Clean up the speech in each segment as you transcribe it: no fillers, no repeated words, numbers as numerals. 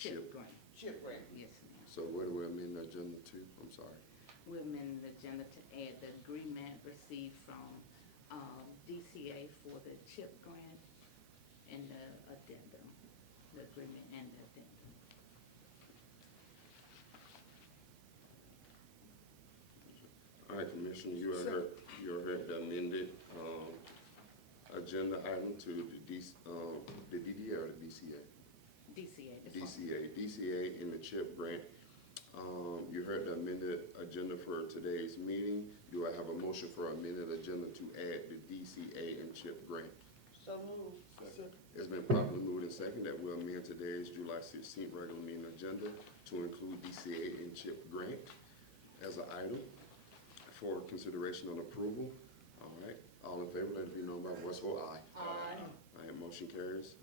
CHIP. CHIP grant. Yes, ma'am. So what do we amend the agenda to? I'm sorry. We amend the agenda to add the agreement received from DCA for the CHIP grant and the addendum, the agreement and the addendum. All right, Commissioner, you have heard the amended agenda item to the DDA or the DCA? DCA. DCA in the CHIP grant. You heard the amended agenda for today's meeting. Do I have a motion for amended agenda to add the DCA and CHIP grant? So moved. Second. It's been properly moved and second that we'll amend today's July 16th regular meeting agenda to include DCA and CHIP grant as an item for consideration and approval. All right, all in favor, let it be known by voice vote aye. Aye. All right, motion carries.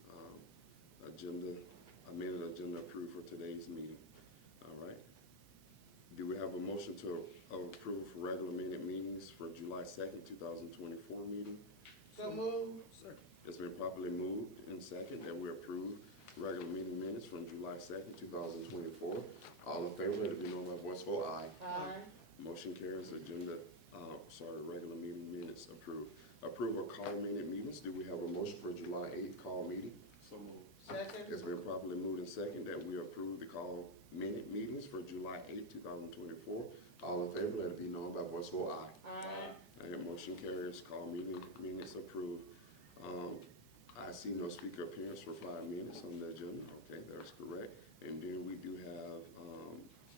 Amended agenda approved for today's meeting. All right. Do we have a motion to approve for regular meetings for July 2nd, 2024 meeting? So moved. Second. It's been properly moved and second that we approve regular meeting minutes from July 2nd, 2024. All in favor, let it be known by voice vote aye. Aye. Motion carries. Regular meeting minutes approved. Approve of call minute meetings. Do we have a motion for July 8th call meeting? So moved. Second. It's been properly moved and second that we approve the call minute meetings for July 8th, 2024. All in favor, let it be known by voice vote aye. Aye. And motion carries. Call meeting minutes approved. I see no speaker appearance for 5 minutes on the agenda. Okay, that's correct. And then we do have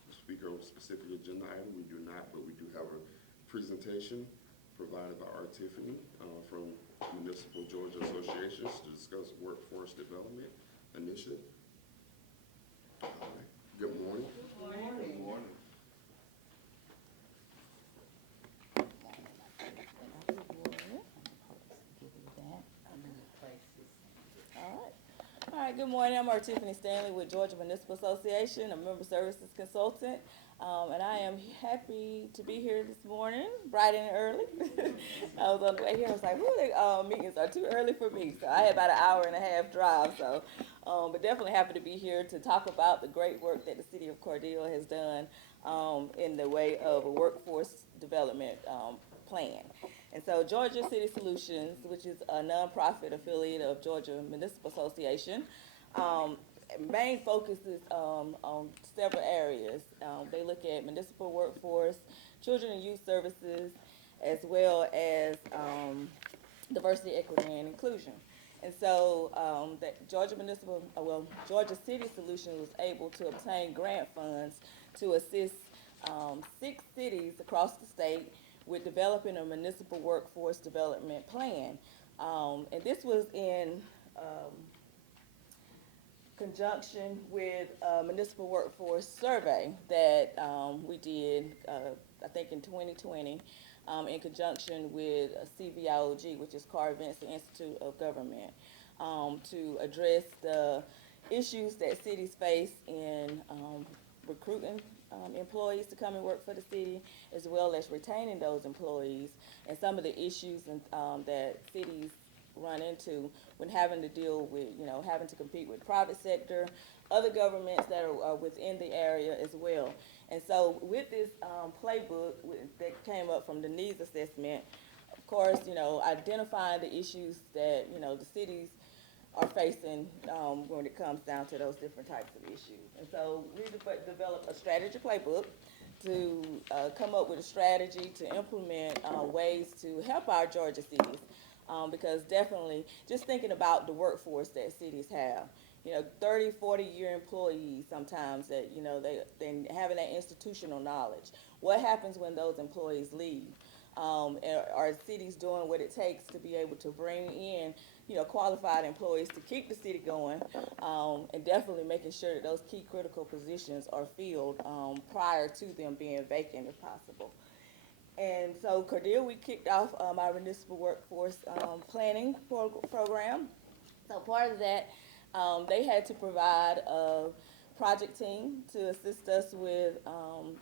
a speaker on a specific agenda item. We do not, but we do have a presentation provided by Art Tiffany from Municipal Georgia Associations to discuss workforce development initiative. All right. Good morning. Good morning. Good morning. All right, good morning. I'm Art Tiffany Stanley with Georgia Municipal Association, a member services consultant, and I am happy to be here this morning, bright and early. I was on the way here, I was like, meetings are too early for me, so I had about an hour and a half drive, so, but definitely happy to be here to talk about the great work that the city of Cordele has done in the way of a workforce development plan. And so Georgia City Solutions, which is a nonprofit affiliate of Georgia Municipal Association, main focus is on several areas. They look at municipal workforce, children and youth services, as well as diversity, equity, and inclusion. And so Georgia City Solutions was able to obtain grant funds to assist 6 cities across the state with developing a municipal workforce development plan. And this was in conjunction with a municipal workforce survey that we did, I think in 2020, in conjunction with CVIOG, which is Carl Vinson Institute of Government, to address the issues that cities face in recruiting employees to come and work for the city, as well as retaining those employees, and some of the issues that cities run into when having to deal with, having to compete with private sector, other governments that are within the area as well. And so with this playbook that came up from the needs assessment, of course, identifying the issues that, the cities are facing when it comes down to those different types of issues. And so we developed a strategy playbook to come up with a strategy to implement ways to help our Georgia cities, because definitely just thinking about the workforce that cities have, 30, 40-year employees sometimes that, they having that institutional knowledge. What happens when those employees leave? Are cities doing what it takes to be able to bring in, qualified employees to keep the city going, and definitely making sure that those key critical positions are filled prior to them being vacant if possible. And so Cordele, we kicked off our municipal workforce planning program. So part of that, they had to provide a project team to assist us with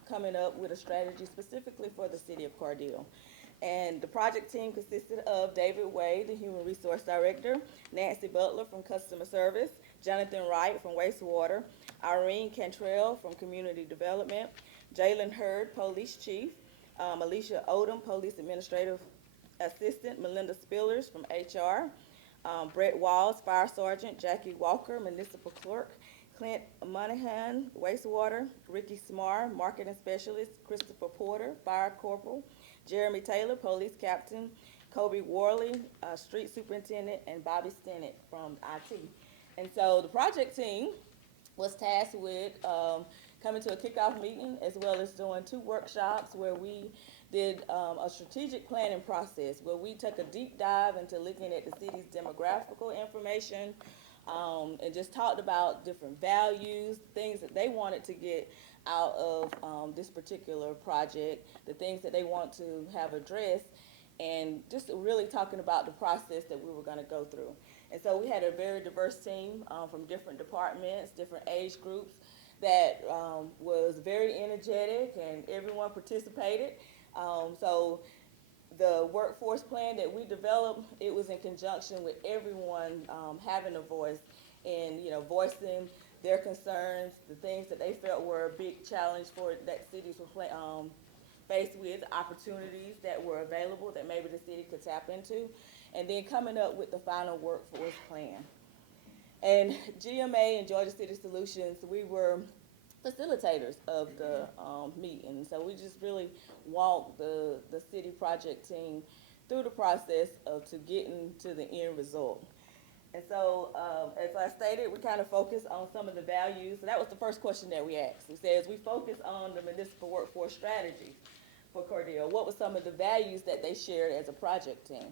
coming up with a strategy specifically for the city of Cordele. And the project team consisted of David Wade, the Human Resource Director, Nancy Butler from Customer Service, Jonathan Wright from Wastewater, Irene Cantrell from Community Development, Jalen Hurd, Police Chief, Alicia Odom, Police Administrative Assistant, Melinda Spillers from HR, Brett Walls, Fire Sergeant, Jackie Walker, Municipal Clerk, Clint Monahan, Wastewater, Ricky Smar, Marketing Specialist, Christopher Porter, Fire Corporal, Jeremy Taylor, Police Captain, Kobe Worley, Street Superintendent, and Bobby Stennett from IT. And so the project team was tasked with coming to a kickoff meeting as well as doing 2 workshops where we did a strategic planning process where we took a deep dive into looking at the city's demographical information, and just talked about different values, things that they wanted to get out of this particular project, the things that they want to have addressed, and just really talking about the process that we were going to go through. And so we had a very diverse team from different departments, different age groups that was very energetic, and everyone participated. So the workforce plan that we developed, it was in conjunction with everyone having a voice and, voicing their concerns, the things that they felt were a big challenge for that cities were faced with, opportunities that were available that maybe the city could tap into, and then coming up with the final workforce plan. And GMA and Georgia City Solutions, we were facilitators of the meeting. So we just really walked the city project team through the process to getting to the end result. And so, as I stated, we kind of focused on some of the values. So that was the first question that we asked. We said, as we focus on the municipal workforce strategy for Cordele, what were some of the values that they shared as a project team?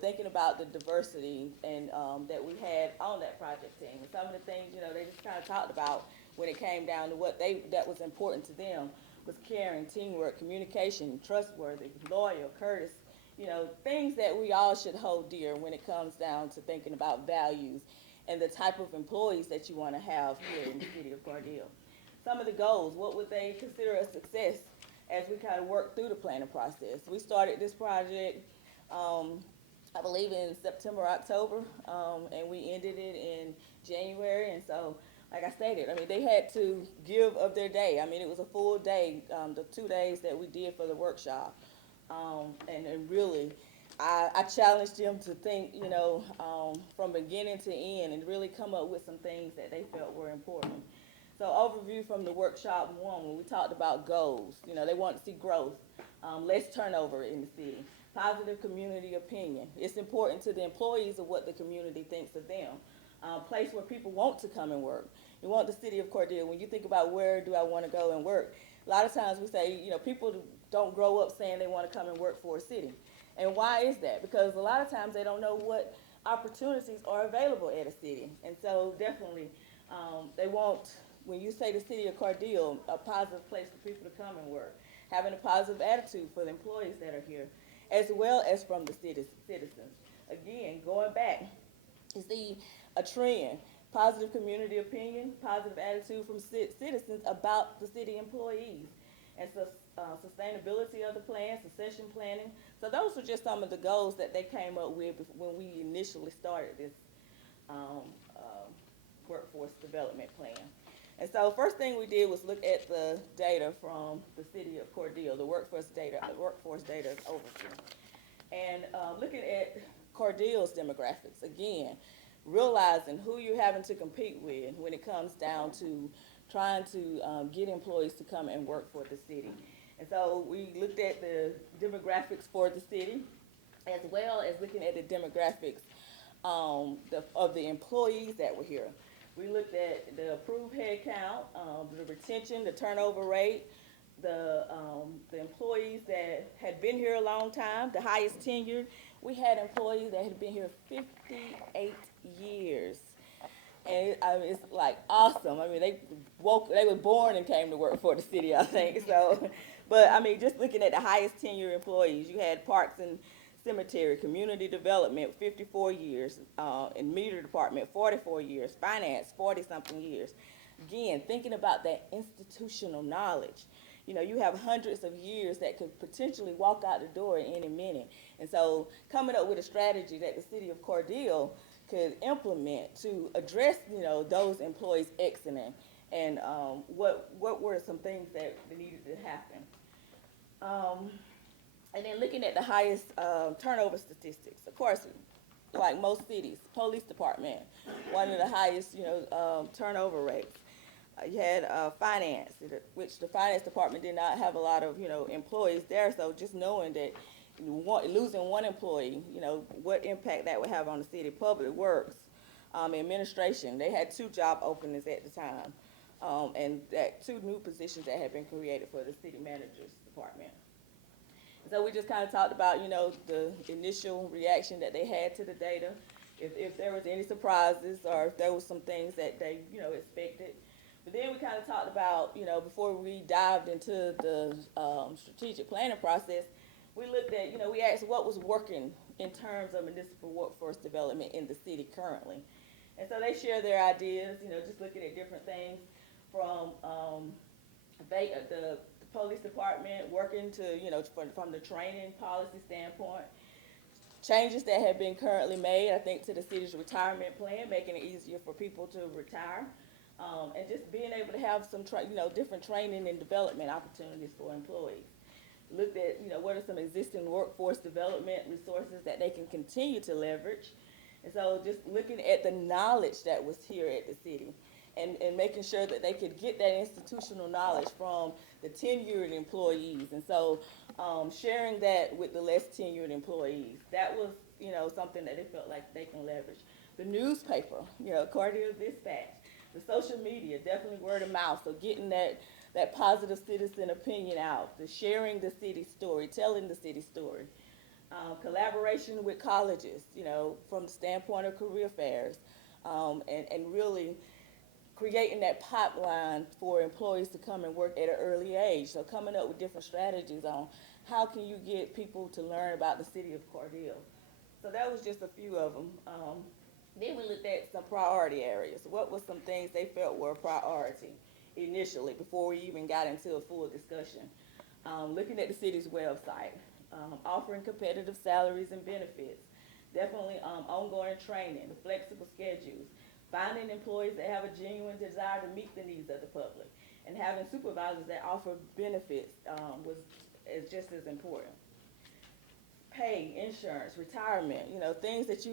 Thinking about the diversity and that we had on that project team. And some of the things, they just kind of talked about when it came down to what that was important to them was caring, teamwork, communication, trustworthy, loyal, courteous, things that we all should hold dear when it comes down to thinking about values and the type of employees that you want to have here in the city of Cordele. Some of the goals, what would they consider a success as we kind of work through the planning process? We started this project, I believe in September, October, and we ended it in January. And so, like I stated, they had to give of their day. It was a full day, the 2 days that we did for the workshop. And really, I challenged them to think, from beginning to end and really come up with some things that they felt were important. So overview from the workshop 1, when we talked about goals, they want to see growth, less turnover in the city, positive community opinion. It's important to the employees of what the community thinks of them. Place where people want to come and work. You want the city of Cordele, when you think about where do I want to go and work, a lot of times we say, people don't grow up saying they want to come and work for a city. And why is that? Because a lot of times they don't know what opportunities are available at a city. And so definitely they want, when you say the city of Cordele, a positive place for people to come and work, having a positive attitude for the employees that are here, as well as from the citizens. Again, going back, you see a trend, positive community opinion, positive attitude from citizens about the city employees, and so, sustainability of the plan, succession planning. So those were just some of the goals that they came up with when we initially started this workforce development plan. And so first thing we did was look at the data from the city of Cordele, the workforce data overview. And looking at Cordele's demographics, again, realizing who you're having to compete with when it comes down to trying to get employees to come and work for the city. And so we looked at the demographics for the city, as well as looking at the demographics of the employees that were here. We looked at the approved head count, the retention, the turnover rate, the employees that had been here a long time, the highest tenured. We had employees that had been here 58 years. And it's like awesome. They were born and came to work for the city, I think. So, but just looking at the highest tenure employees, you had Parks and Cemetery, Community Development, 54 years, in Meter Department, 44 years, Finance, 40-something years. Again, thinking about that institutional knowledge. you have hundreds of years that could potentially walk out the door at any minute. And so coming up with a strategy that the city of Cordele could implement to address, those employees exiting, and what were some things that needed to happen. And then looking at the highest turnover statistics, of course, like most cities, police department, one of the highest, turnover rates. You had finance, which the finance department did not have a lot of, employees there. So just knowing that losing one employee, what impact that would have on the city. Public works, administration, they had 2 job openings at the time, and that 2 new positions that had been created for the city manager's department. So we just kind of talked about, the initial reaction that they had to the data, if there was any surprises or if there was some things that they, expected. But then we kind of talked about, before we dived into the strategic planning process, we looked at, we asked what was working in terms of municipal workforce development in the city currently. And so they share their ideas, just looking at different things from the police department working to, from the training policy standpoint, changes that have been currently made, I think, to the city's retirement plan, making it easier for people to retire, and just being able to have some, different training and development opportunities for employees. Looked at, what are some existing workforce development resources that they can continue to leverage. And so just looking at the knowledge that was here at the city, and making sure that they could get that institutional knowledge from the tenured employees. And so sharing that with the less tenured employees, that was, something that they felt like they can leverage. The newspaper, Cordele Dispatch, the social media, definitely word of mouth, so getting that positive citizen opinion out, the sharing the city story, telling the city story. Collaboration with colleges, from the standpoint of career fairs, and really creating that pipeline for employees to come and work at an early age. So coming up with different strategies on how can you get people to learn about the city of Cordele. So that was just a few of them. Then we looked at some priority areas. What were some things they felt were a priority initially before we even got into a full discussion? Looking at the city's website, offering competitive salaries and benefits, definitely ongoing training, flexible schedules, finding employees that have a genuine desire to meet the needs of the public, and having supervisors that offer benefits is just as important. Pay, insurance, retirement, things that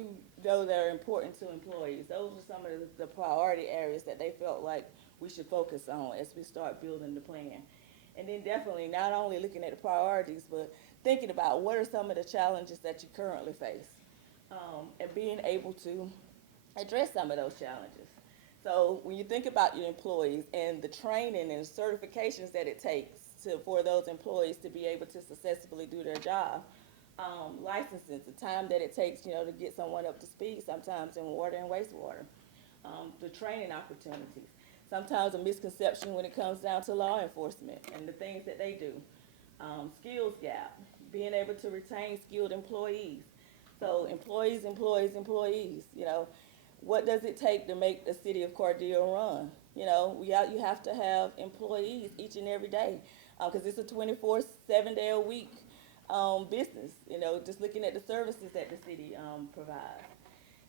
that are important to employees. Those are some of the priority areas that they felt like we should focus on as we start building the plan. And then definitely not only looking at the priorities, but thinking about what are some of the challenges that you currently face, and being able to address some of those challenges. So when you think about your employees and the training and certifications that it takes for those employees to be able to successfully do their job, licenses, the time that it takes, to get someone up to speed sometimes in water and wastewater, the training opportunities, sometimes a misconception when it comes down to law enforcement and the things that they do, skills gap, being able to retain skilled employees. So employees, what does it take to make the city of Cordele run? You have to have employees each and every day, because it's a 24/7 day a week business, just looking at the services that the city provides.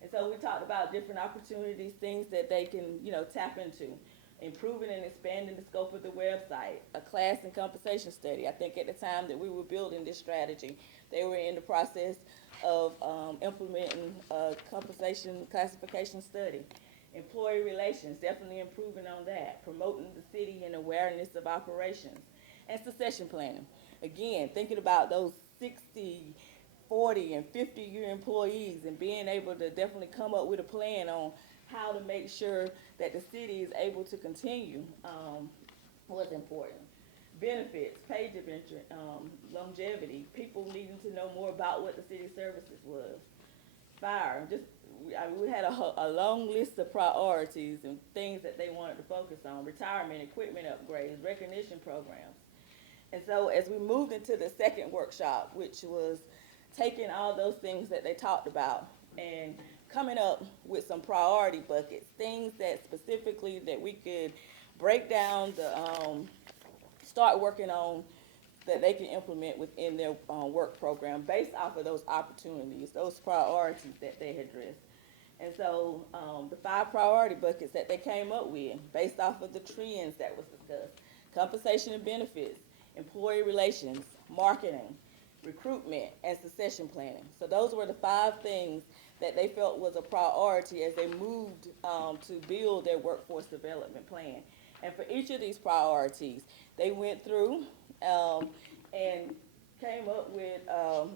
And so we talked about different opportunities, things that they can, tap into, improving and expanding the scope of the website, a class and compensation study. I think at the time that we were building this strategy, they were in the process of implementing a compensation classification study. Employee relations, definitely improving on that, promoting the city and awareness of operations, and succession planning. Again, thinking about those 60, 40, and 50-year employees and being able to definitely come up with a plan on how to make sure that the city is able to continue was important. Benefits, page of entry, longevity, people needing to know more about what the city services was. Fire, we had a long list of priorities and things that they wanted to focus on. Retirement, equipment upgrades, recognition programs. And so as we moved into the second workshop, which was taking all those things that they talked about and coming up with some priority buckets, things that specifically that we could break down the start working on that they can implement within their work program based off of those opportunities, those priorities that they addressed. And so the 5 priority buckets that they came up with based off of the trends that was discussed: compensation and benefits, employee relations, marketing, recruitment, and succession planning. So those were the 5 things that they felt was a priority as they moved to build their workforce development plan. And for each of these priorities, they went through and came up with,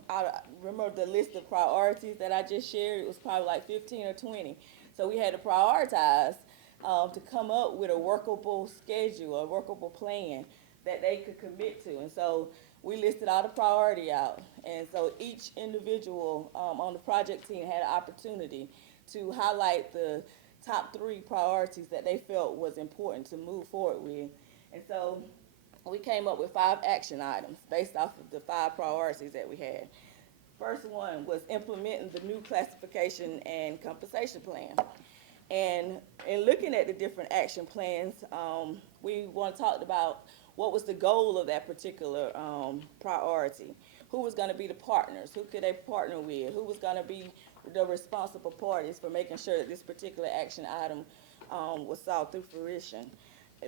I remember the list of priorities that I just shared, it was probably like 15 or 20. So we had to prioritize to come up with a workable schedule, a workable plan that they could commit to. And so we listed all the priority out. And so each individual on the project team had an opportunity to highlight the top 3 priorities that they felt was important to move forward with. And so we came up with 5 action items based off of the 5 priorities that we had. First one was implementing the new classification and compensation plan. And in looking at the different action plans, we want to talk about what was the goal of that particular priority. Who was going to be the partners? Who could they partner with? Who was going to be the responsible parties for making sure that this particular action item was saw through fruition?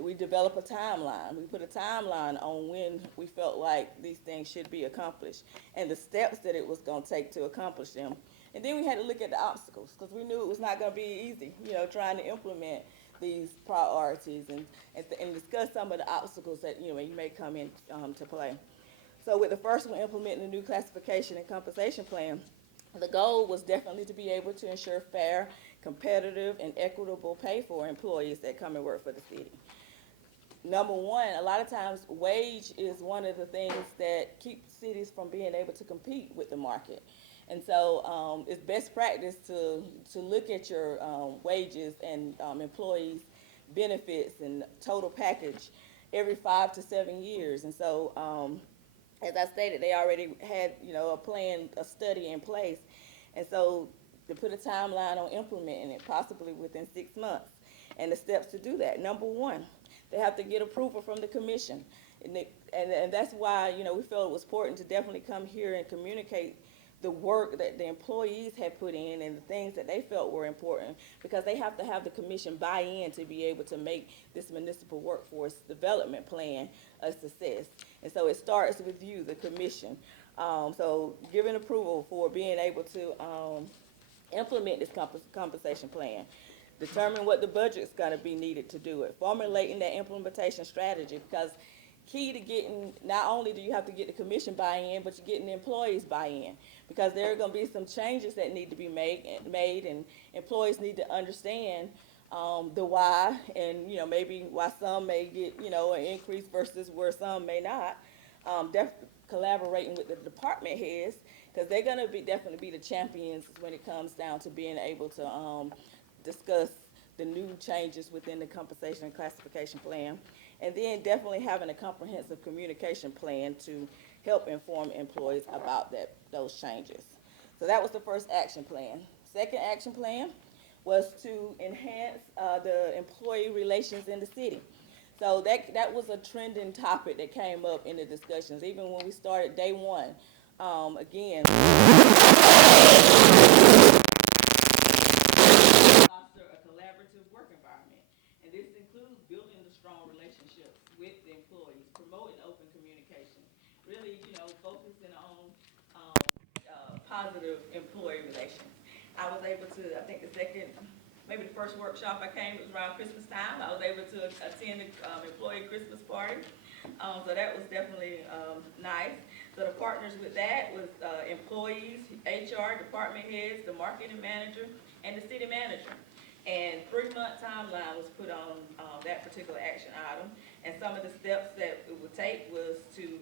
We developed a timeline. We put a timeline on when we felt like these things should be accomplished and the steps that it was going to take to accomplish them. And then we had to look at the obstacles because we knew it was not going to be easy, trying to implement these priorities and discuss some of the obstacles that, you may come in to play. So with the first one, implementing the new classification and compensation plan, the goal was definitely to be able to ensure fair, competitive, and equitable pay for employees that come and work for the city. Number one, a lot of times wage is one of the things that keep cities from being able to compete with the market. And so it's best practice to look at your wages and employees' benefits and total package every 5 to 7 years. And so as I stated, they already had, a plan, a study in place. And so to put a timeline on implementing it, possibly within 6 months. And the steps to do that: number one, they have to get approval from the commission. And that's why, we felt it was important to definitely come here and communicate the work that the employees had put in and the things that they felt were important, because they have to have the commission buy in to be able to make this municipal workforce development plan a success. And so it starts with you, the commission. So giving approval for being able to implement this compensation plan. Determine what the budget's going to be needed to do it. Formulating that implementation strategy, because key to getting, not only do you have to get the commission buy-in, but you're getting the employees buy-in, because there are going to be some changes that need to be made, and employees need to understand the why, and maybe why some may get an increase versus where some may not. Collaborating with the department heads, because they're going to definitely be the champions when it comes down to being able to discuss the new changes within the compensation and classification plan. And then definitely having a comprehensive communication plan to help inform employees about those changes. So that was the first action plan. Second action plan was to enhance the employee relations in the city. So that was a trending topic that came up in the discussions, even when we started day one. Again, foster a collaborative work environment. And this includes building the strong relationships with the employees, promoting open communication, really, focusing on positive employee relations. I was able to, I think maybe the first workshop I came, it was around Christmas time. I was able to attend the employee Christmas party. So that was definitely nice. So the partners with that was employees, HR, department heads, the marketing manager, and the city manager. And 3-month timeline was put on that particular action item. And some of the steps that it would take was to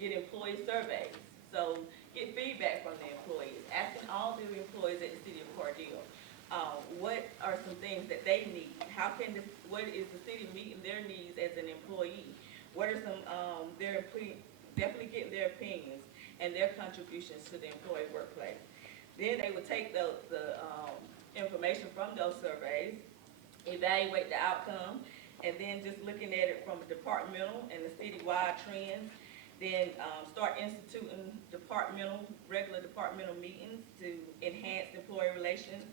get employee surveys. So get feedback from the employees, asking all the employees at the city of Cordele, what are some things that they need? What is the city meeting their needs as an employee? What are some, definitely get their opinions and their contributions to the employee workplace. Then they would take the information from those surveys, evaluate the outcome, and then just looking at it from a departmental and the citywide trends. Then start instituting regular departmental meetings to enhance employee relations.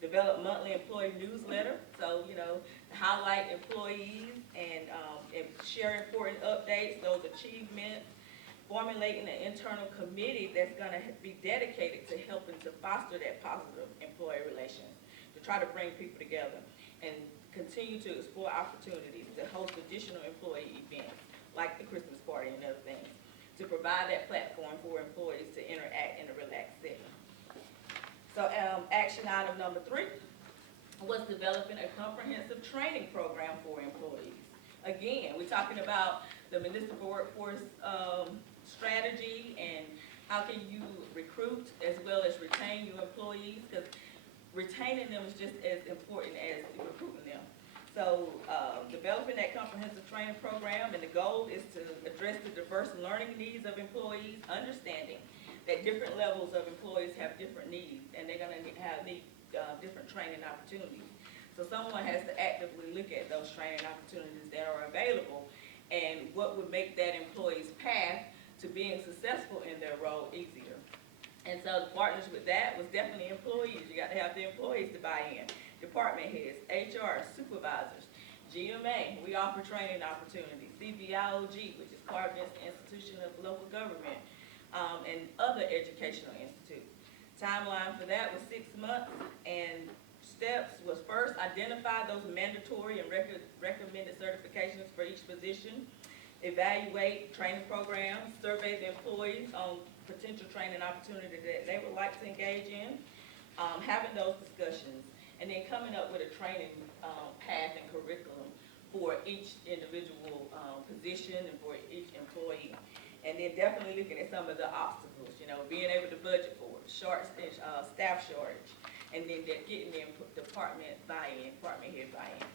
Develop monthly employee newsletter, so, highlight employees and share important updates, those achievements. Formulating an internal committee that's gonna be dedicated to helping to foster that positive employee relations, to try to bring people together, and continue to explore opportunities to host additional employee events, like the Christmas party and other things, to provide that platform for employees to interact in a relaxed setting. So action item number 3 was developing a comprehensive training program for employees. Again, we're talking about the municipal workforce strategy and how can you recruit as well as retain your employees, because retaining them is just as important as recruiting them. So developing that comprehensive training program, and the goal is to address the diverse learning needs of employees, understanding that different levels of employees have different needs, and they're gonna need different training opportunities. So someone has to actively look at those training opportunities that are available and what would make that employee's path to being successful in their role easier. And so the partners with that was definitely employees. You got to have the employees to buy in. Department heads, HR, supervisors, GMA, we offer training opportunities, CBIOG, which is Cordele Institution of Local Government, and other educational institutes. Timeline for that was 6 months, and steps was first identify those mandatory and recommended certifications for each position, evaluate training programs, survey the employees on potential training opportunities that they would like to engage in, having those discussions, and then coming up with a training path and curriculum for each individual position and for each employee. And then definitely looking at some of the obstacles, being able to budget for it, staff shortage, and then getting the department head buy-in.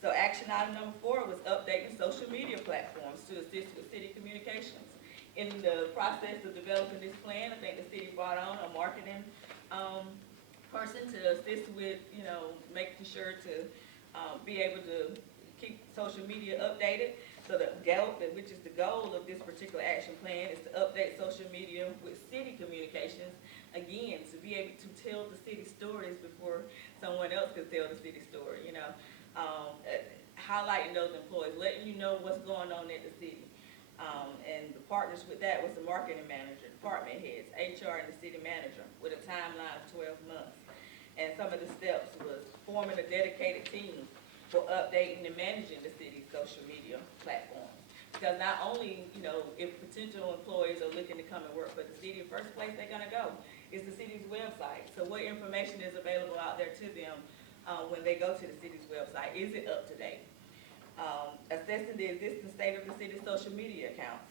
So action item number 4 was updating social media platforms to assist with city communications. In the process of developing this plan, I think the city brought on a marketing person to assist with, making sure to be able to keep social media updated. So which is the goal of this particular action plan, is to update social media with city communications, again, to be able to tell the city stories before someone else could tell the city story, highlighting those employees, letting you know what's going on at the city. And the partners with that was the marketing manager, department heads, HR, and the city manager, with a timeline of 12 months. And some of the steps was forming a dedicated team for updating and managing the city's social media platforms. Because not only, if potential employees are looking to come and work for the city, the first place they're gonna go is the city's website. So what information is available out there to them when they go to the city's website? Is it up to date? Assessing the existing state of the city's social media accounts.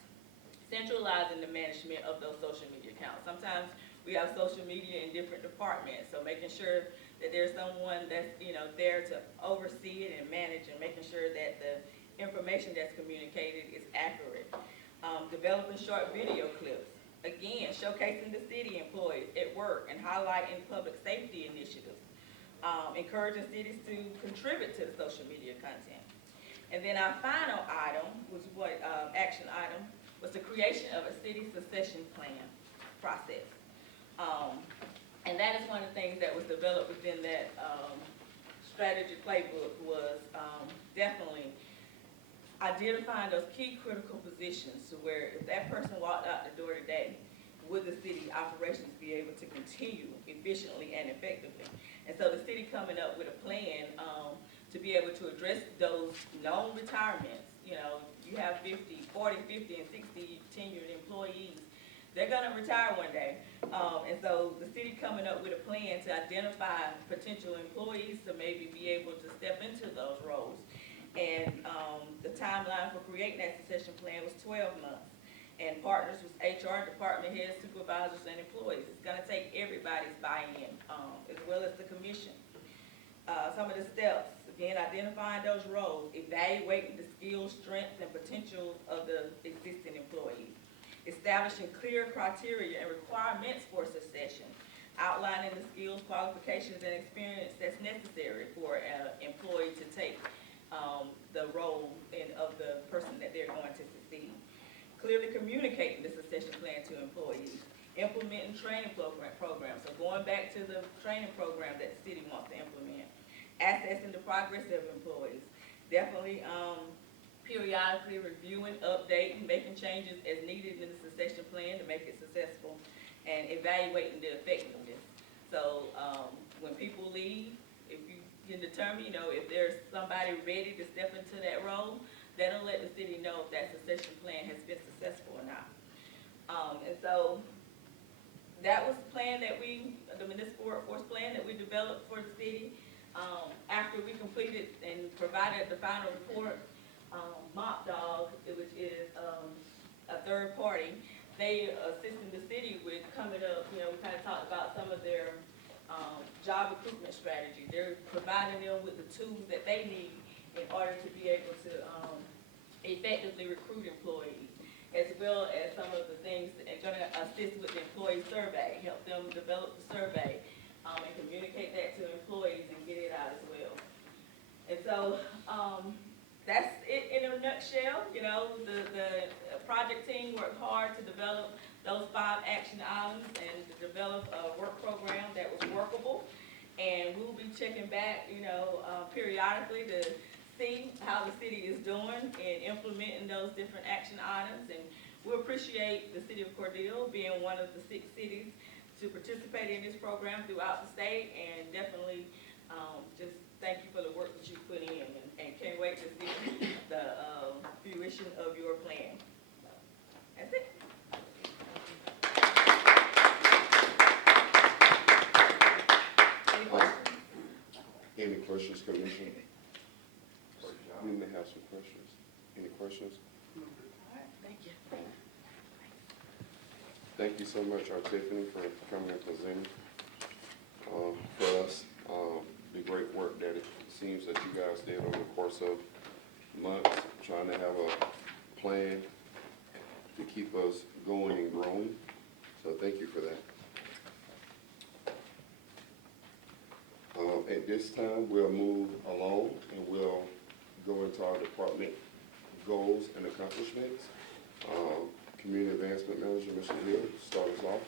Centralizing the management of those social media accounts. Sometimes we have social media in different departments, so making sure that there's someone that's there to oversee it and manage, and making sure that the information that's communicated is accurate. Developing short video clips, again, showcasing the city employees at work and highlighting public safety initiatives. Encouraging cities to contribute to the social media content. And then our final item was action item was the creation of a city succession plan process. And that is one of the things that was developed within that strategy playbook, was definitely identifying those key critical positions, to where if that person walked out the door today, would the city operations be able to continue efficiently and effectively? And so the city coming up with a plan to be able to address those known retirements. You have 40, 50, and 60 tenured employees. They're gonna retire one day. And so the city coming up with a plan to identify potential employees to maybe be able to step into those roles. And the timeline for creating that succession plan was 12 months. And partners was HR, department heads, supervisors, and employees. It's gonna take everybody's buy-in, as well as the commission. Some of the steps, again, identifying those roles, evaluating the skills, strengths, and potential of the existing employees. Establishing clear criteria and requirements for succession, outlining the skills, qualifications, and experience that's necessary for an employee to take role of the person that they're going to succeed. Clearly communicating the succession plan to employees, implementing training programs, so going back to the training program that the city wants to implement, assessing the progress of employees, definitely periodically reviewing, updating, making changes as needed in the succession plan to make it successful, and evaluating the effectiveness. So when people leave, if you can determine, if there's somebody ready to step into that role, that'll let the city know if that succession plan has been successful or not. And so that was the plan that the municipal workforce plan that we developed for the city. After we completed and provided the final report, Mop Dog, which is a third party, they assisted the city with coming up, we kind of talked about some of their job recruitment strategy. They're providing them with the tools that they need in order to be able to effectively recruit employees, as well as some of the things that are going to assist with the employee survey, help them develop the survey and communicate that to employees and get it out as well. And so that's it in a nutshell. The project team worked hard to develop those 5 action items and to develop a work program that was workable. And we'll be checking back, periodically to see how the city is doing in implementing those different action items. And we appreciate the city of Cordele being one of the 6 cities to participate in this program throughout the state, and definitely just thank you for the work that you put in, and can't wait to see the fruition of your plan. That's it. Any questions? Any questions, Commissioner? We may have some questions. Any questions? All right, thank you. Thank you so much, Tiffany, for coming and presenting for us the great work that it seems that you guys did over the course of months, trying to have a plan to keep us going and growing. So thank you for that. At this time, we'll move along and we'll go into our department goals and accomplishments. Community Advancement Manager, Mr. Hill, start us off.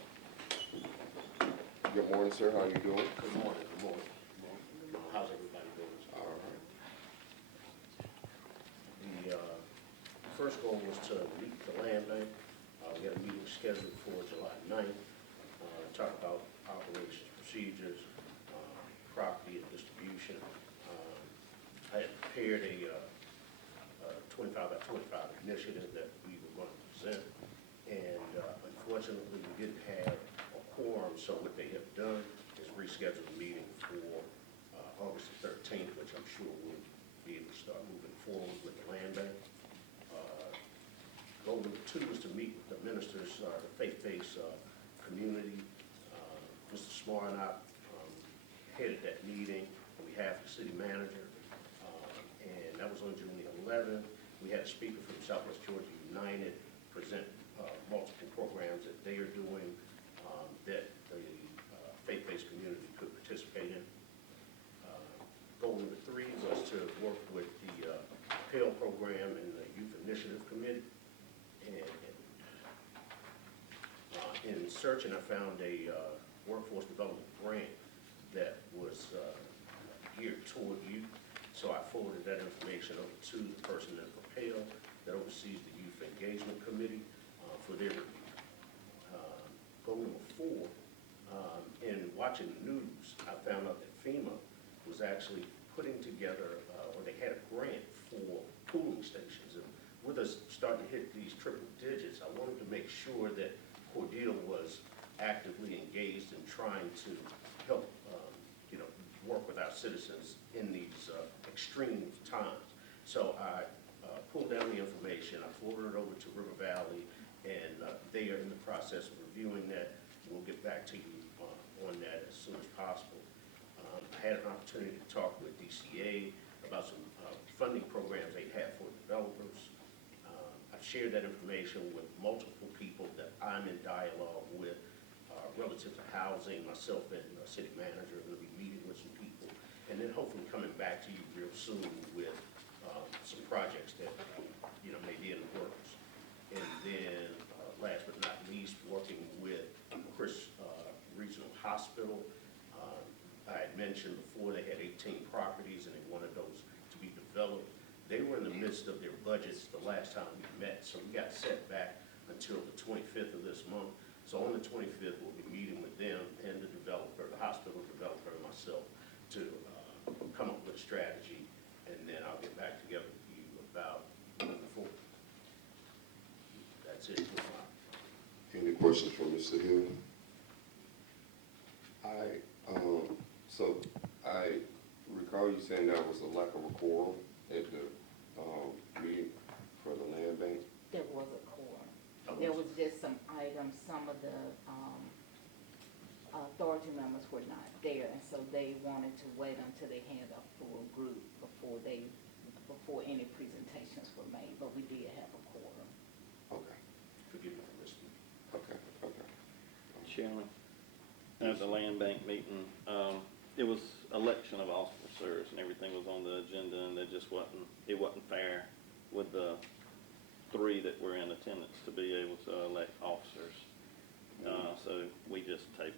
Good morning, sir. How are you doing? Good morning, good morning. How's everybody doing? All right. The first goal was to meet the land bank. We had a meeting scheduled for July 9th. Talk about operations, procedures, property and distribution. I had prepared a 25 by 25 initiative that we were going to present. And unfortunately, we didn't have a quorum, so what they have done is reschedule the meeting for August the 13th, which I'm sure we'll be able to start moving forward with the land bank. Goal number 2 is to meet with the ministers, the faith-based community. Mr. Smart and I headed that meeting on behalf of the city manager, and that was on June the 11th. We had a speaker from Southwest Georgia United present multiple programs that they are doing that the faith-based community could participate in. Goal number 3 was to work with the PAIL program and the Youth Initiative Committee. And in searching, I found a workforce development grant that was geared toward youth. So I forwarded that information over to the person at PAIL that oversees the Youth Engagement Committee for their review. Goal number 4, in watching the news, I found out that FEMA was actually putting together, or they had a grant for pooling stations. And with us starting to hit these triple digits, I wanted to make sure that Cordele was actively engaged in trying to help, work with our citizens in these extreme times. So I pulled down the information, I forwarded it over to River Valley, and they are in the process of reviewing that. We'll get back to you on that as soon as possible. I had an opportunity to talk with DCA about some funding programs they have for developers. I've shared that information with multiple people that I'm in dialogue with relative to housing. Myself and city manager are going to be meeting with some people, and then hopefully coming back to you real soon with some projects that, may be in the works. And then, last but not least, working with Chris Regional Hospital. I had mentioned before they had 18 properties and they wanted those to be developed. They were in the midst of their budgets the last time we met, so we got set back until the 25th of this month. So on the 25th, we'll be meeting with them and the developer, the hospital developer, and myself to come up with a strategy, and then I'll get back together with you about moving forward. That's it. Any questions for Mr. Hill? So I recall you saying there was a lack of a quorum at the meeting for the land bank. There was a quorum. There was just some items, some of the authority members were not there, and so they wanted to wait until they had a full group before any presentations were made, but we did have a quorum. Okay, Forgive me for listening. okay. Chairman, at the land bank meeting, it was election of officers and everything was on the agenda, and it wasn't fair with the 3 that were in attendance to be able to elect officers. So we just tabled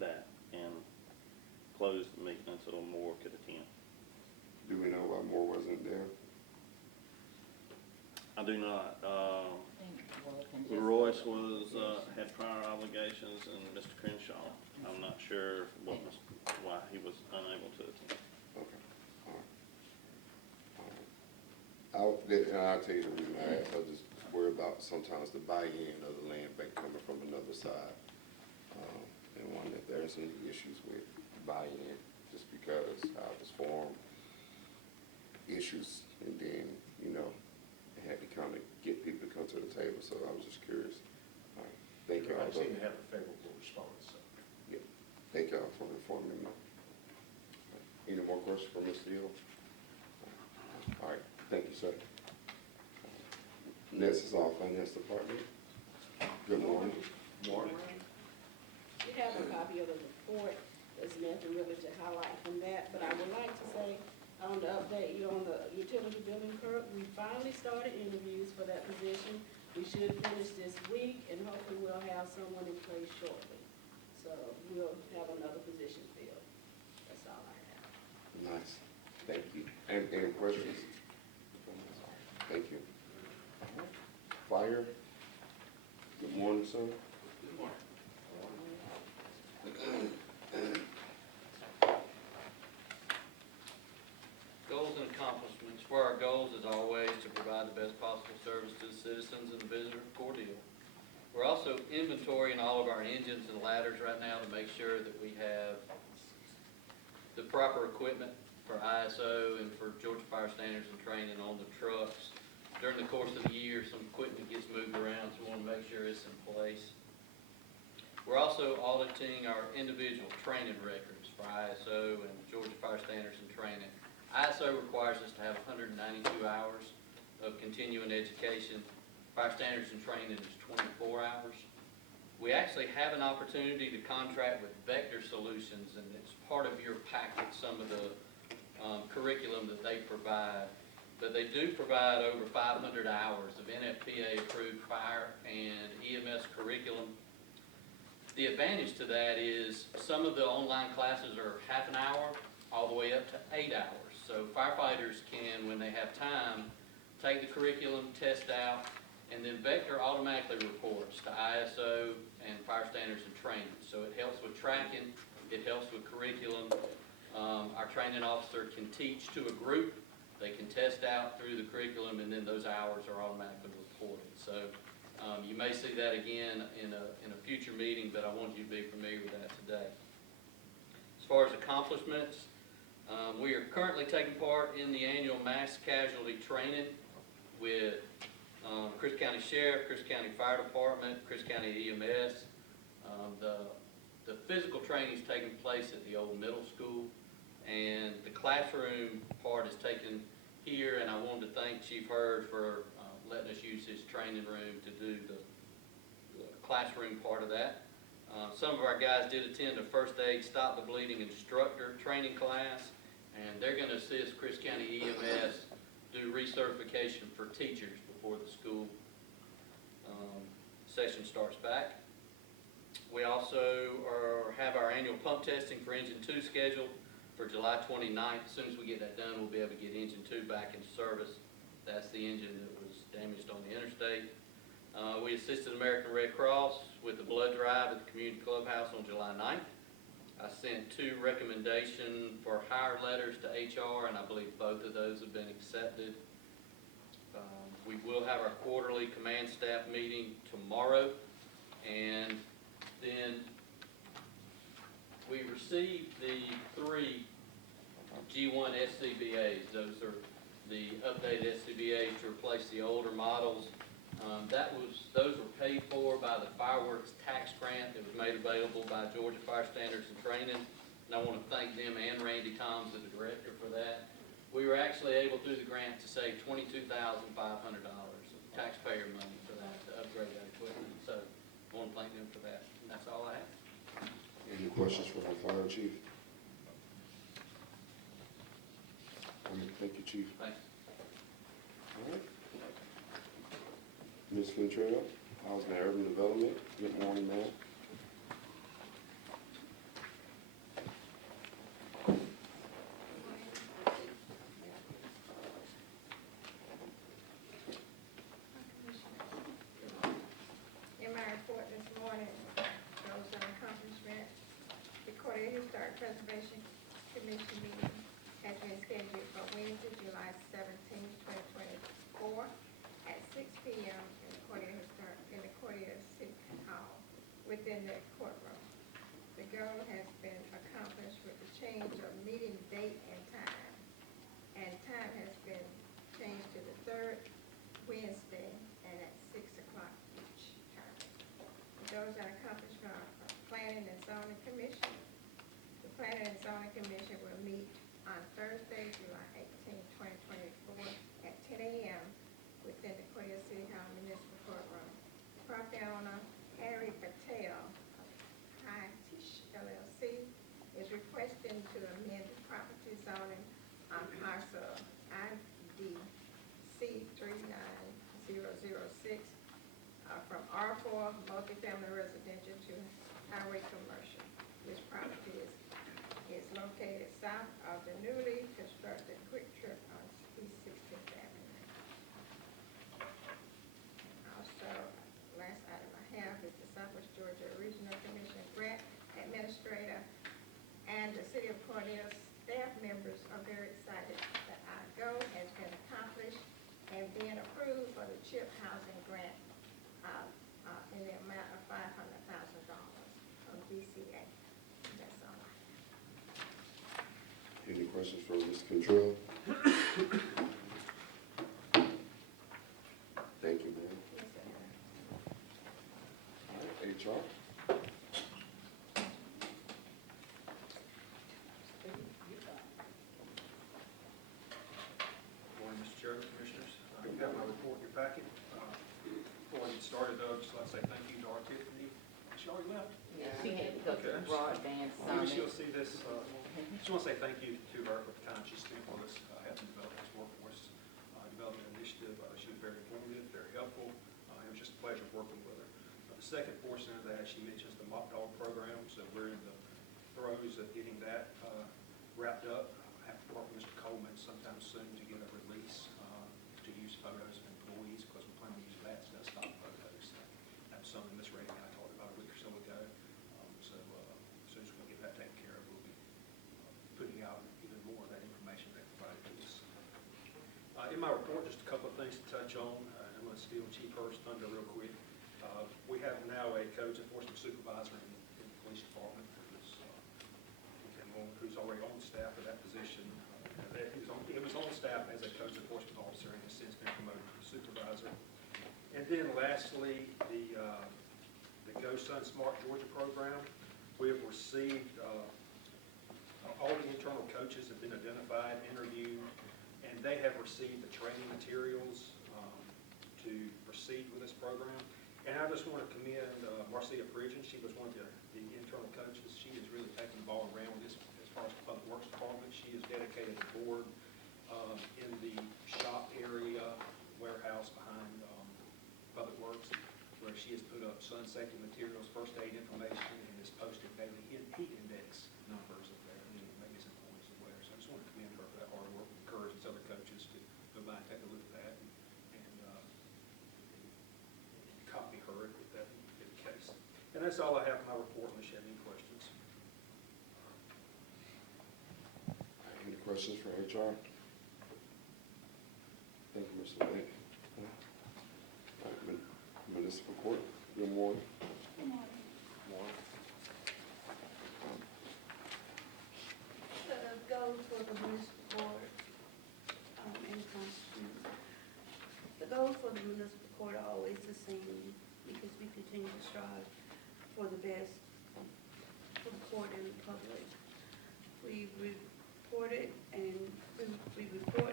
that and closed the meeting until more could attend. Do we know why more wasn't there? I do not. Just- Royce had prior obligations, and Mr. Crenshaw, I'm not sure why he was unable to attend. Okay, all right. I'll tell you the reason I asked. I just worry about sometimes the buy-in of the land bank coming from another side. And one that there's some issues with buy-in, just because I was formed, issues, and then, I had to kind of get people to come to the table, so I was just curious. All right. Thank you all. I seem to have a favorable response, so. Yeah, thank y'all for informing me. Any more questions for Mr. Hill? All right, thank you, sir. Next is our finance department. Good morning. Morning. You have a copy of the report. There's nothing really to highlight from that, but I would like to say, to update you on the utility billing clerk, we finally started interviews for that position. We should finish this week, and hopefully we'll have someone in place shortly. So we'll have another position filled. That's all I have. Nice, thank you. And any questions? Thank you. Fire, good morning, sir. Good morning. Goals and accomplishments. For our goals, as always, to provide the best possible service to the citizens and the visitor of Cordele. We're also inventorying all of our engines and ladders right now to make sure that we have the proper equipment for ISO and for Georgia Fire Standards and training on the trucks. During the course of the year, some equipment gets moved around, so we want to make sure it's in place. We're also auditing our individual training records for ISO and Georgia Fire Standards and training. ISO requires us to have 192 hours of continuing education. Fire Standards and training is 24 hours. We actually have an opportunity to contract with Vector Solutions, and it's part of your packet, some of the curriculum that they provide. But they do provide over 500 hours of NFPA-approved fire and EMS curriculum. The advantage to that is some of the online classes are half an hour all the way up to 8 hours. So firefighters can, when they have time, take the curriculum, test out, and then Vector automatically reports to ISO and Fire Standards and training. So it helps with tracking, it helps with curriculum. Our training officer can teach to a group, they can test out through the curriculum, and then those hours are automatically reported. So you may see that again in a future meeting, but I want you to be familiar with that today. As far as accomplishments, we are currently taking part in the annual mass casualty training with Chris County Sheriff, Chris County Fire Department, Chris County EMS. The physical training is taking place at the old middle school, and the classroom part is taken here, and I wanted to thank Chief Hurd for letting us use his training room to do the classroom part of that. Some of our guys did attend a first aid stop the bleeding instructor training class, and they're going to assist Chris County EMS do do recertification for teachers before the school session starts back. We also have our annual pump testing for engine 2 scheduled for July 29th. As soon as we get that done, we'll be able to get engine 2 back in service. That's the engine that was damaged on the interstate. We assisted American Red Cross with the blood drive at the community clubhouse on July 9th. I sent 2 recommendation for hire letters to HR, and I believe both of those have been accepted. We will have our quarterly command staff meeting tomorrow, and then we received the 3 G1 SCBA's. Those are the updated SCBA's to replace the older models. Those were paid for by the fireworks tax grant that was made available by Georgia Fire Standards and Training. And I want to thank them and Randy Toms, the director, for that. We were actually able through the grant to save $22,500 of taxpayer money for that, to upgrade that equipment. So I want to thank them for that. And that's all I have. Any questions for our fire chief? All right, thank you, chief. Thanks. All right. Ms. Cantrell, Housing and Urban Development, good morning, ma'am. In my report this morning, goes on accomplishment. The Cordele Historic Preservation Commission meeting has been scheduled for Wednesday, July 17th, 2024, at 6 p.m. in the Cordele City Hall within the courtroom. The goal has been accomplished with the change of meeting date and time has been changed to the 3rd Wednesday and at 6 o'clock each time. Those are accomplished by Planning and Zoning Commission. The Planning and Zoning Commission will meet on Thursday, July 18th, 2024 at 10 a.m. within the Cordele City Hall Municipal Courtroom. Property owner Harry Patel of High Tish LLC is requesting to amend the property zoning on parcel ID C39006 from R4 multifamily residential to highway commercial. This property is located south of the newly constructed Quick Trip on East 16th Avenue. Also, last item I have is the Southwest Georgia Regional Commission Grant Administrator and the City of Cordele staff members are very excited that our goal has been accomplished and being approved for the CHIP housing grant in the amount of $500,000 from DCA. That's all I have. Any questions for Ms. Cantrell? Thank you, ma'am. Yes, sir. All right, HR? Morning, Mr. Chairman, Commissioners. You've got my report in your packet. Before I get started, though, just like to say thank you to our Tiffany. She already left. She had to go to the broadband Maybe she'll summit. see this. Just want to say thank you to her for the time she spent with us, helping develop this workforce development initiative. She was very informative, very helpful. It was just a pleasure working with her. The second portion of that, she mentions the Mop Dog program, so we're in the throes of getting that wrapped up. I have to work with Mr. Coleman sometime soon to get a release to use photos of employees, because we're planning to use that as desktop photos. That's something Ms. Reagan and I talked about a week or so ago. So as soon as we get that taken care of, we'll be putting out even more of that information they provided to us. In my report, just a couple of things to touch on. I'm going to steal Chief Hurst's thunder real quick. We have now a codes enforcement supervisor in the police department who's already on staff for that position. He was on staff as a codes enforcement officer and has since been promoted to supervisor. And then lastly, the Go Sun Smart Georgia program. We have received, all the internal coaches have been identified, interviewed, and they have received the training materials to proceed with this program. And I just want to commend Marcia Bridgen. She was one of the internal coaches. She has really taken the ball around with this as far as the Public Works Department. She is dedicated to board in the shop area warehouse behind Public Works, where she has put up sun safety materials, first aid information, and has posted daily heat index numbers up there, and maintenance employees aware. So I just want to commend her for that hard work, encourage its other coaches to go by and take a look at that and copy her if that be the case. And that's all I have for my report, unless you have any questions. Any questions for HR? Thank you, Mr. Lake. All right, Municipal Court, good morning. Good morning. Morning. The goals for the municipal court, the goals for the municipal court are always the same, because we continue to strive for the best for the court and the public. We report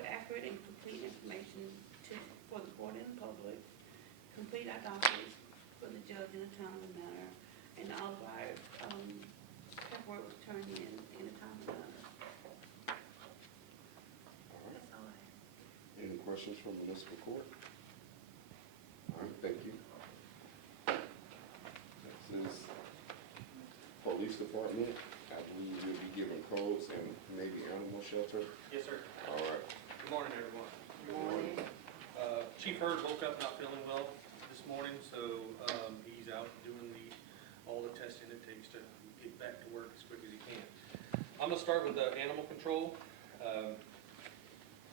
accurate and complete information for the court and the public, complete our documents for the judge in a timely manner, and all of our paperwork was turned in a timely manner. All right. That's all I have. Any questions from Municipal Court? All right, thank you. Next is Police Department. I believe we'll be giving codes and maybe animal shelter. Yes, sir. All right. Good morning, everyone. Good morning. Chief Hurd woke up not feeling well this morning, so he's out doing all the testing it takes to get back to work as quick as he can. I'm gonna start with animal control.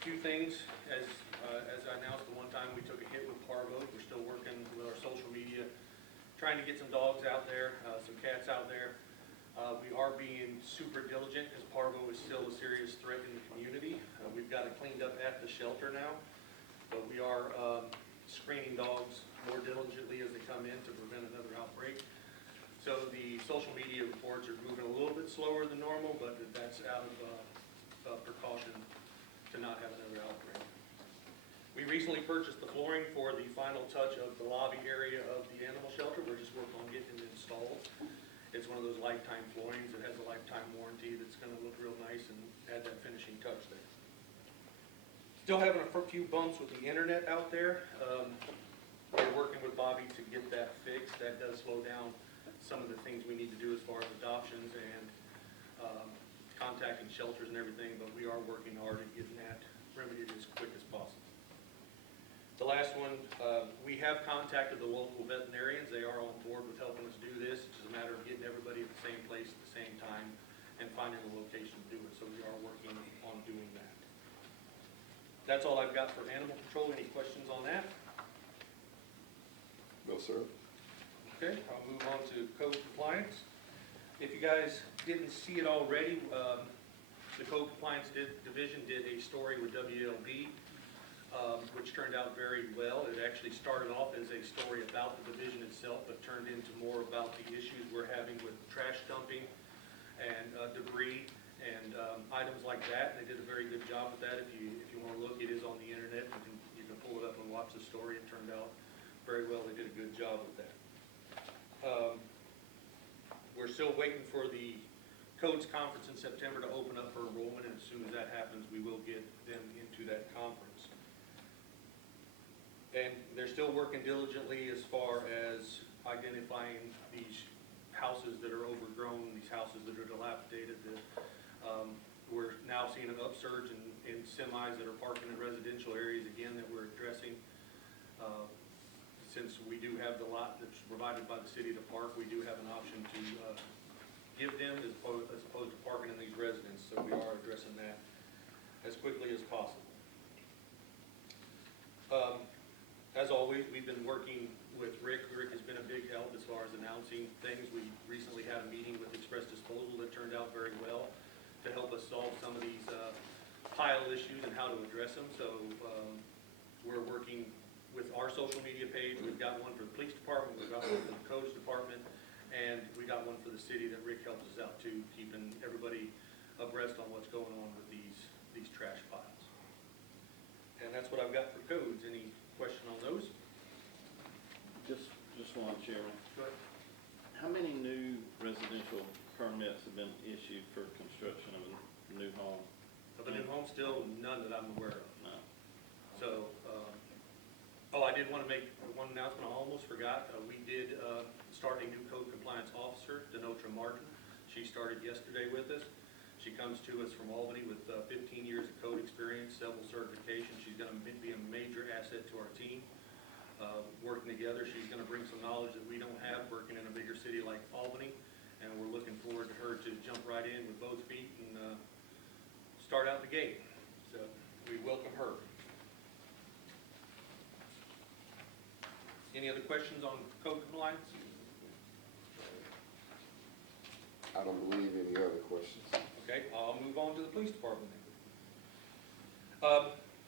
Few things, as I announced the one time we took a hit with Parvo. We're still working with our social media, trying to get some dogs out there, some cats out there. We are being super diligent, because Parvo is still a serious threat in the community. We've got it cleaned up at the shelter now, but we are screening dogs more diligently as they come in to prevent another outbreak. So the social media reports are moving a little bit slower than normal, but that's out of precaution to not have another outbreak. We recently purchased the flooring for the final touch of the lobby area of the animal shelter. We're just working on getting it installed. It's one of those lifetime floorings that has a lifetime warranty that's gonna look real nice and add that finishing touch there. Still having a few bumps with the internet out there. We're working with Bobby to get that fixed. That does slow down some of the things we need to do as far as adoptions and contacting shelters and everything, but we are working hard at getting that remedied as quick as possible. The last one, we have contacted the local veterinarians. They are on board with helping us do this. It's just a matter of getting everybody at the same place at the same time and finding a location to do it. So we are working on doing that. That's all I've got for animal control. Any questions on that? No, sir. Okay, I'll move on to code compliance. If you guys didn't see it already, the code compliance division did a story with WLB, which turned out very well. It actually started off as a story about the division itself, but turned into more about the issues we're having with trash dumping and debris and items like that. They did a very good job with that. If you want to look, it is on the internet. You can pull it up and watch the story. It turned out very well. They did a good job with that. We're still waiting for the codes conference in September to open up for enrollment, and as soon as that happens, we will get them into that conference. And they're still working diligently as far as identifying these houses that are overgrown, these houses that are dilapidated. We're now seeing an upsurge in semis that are parking in residential areas again that we're addressing. Since we do have the lot that's provided by the city to park, we do have an option to give them as opposed to parking in these residences. So we are addressing that as quickly as possible. As always, we've been working with Rick. Rick has been a big help as far as announcing things. We recently had a meeting with Express Disposal that turned out very well to help us solve some of these pile issues and how to address them. So we're working with our social media page. We've got one for the police department, we've got one for the codes department, and we got one for the city that Rick helps us out too, keeping everybody abreast on what's going on with these trash piles. And that's what I've got for codes. Any question on those? Just one, Chairman. Go ahead. How many new residential permits have been issued for construction of a new home? Of the new home, still none that I'm aware of. No. So, oh, I did want to make one announcement, I almost forgot. We did start a new code compliance officer, Denotra Martin. She started yesterday with us. She comes to us from Albany with 15 years of code experience, several certifications. She's going to be a major asset to our team. Working together, she's going to bring some knowledge that we don't have working in a bigger city like Albany. And we're looking forward to her to jump right in with both feet and start out the gate. So we welcome her. Any other questions on code compliance? I don't believe any other questions. Okay, I'll move on to the police department.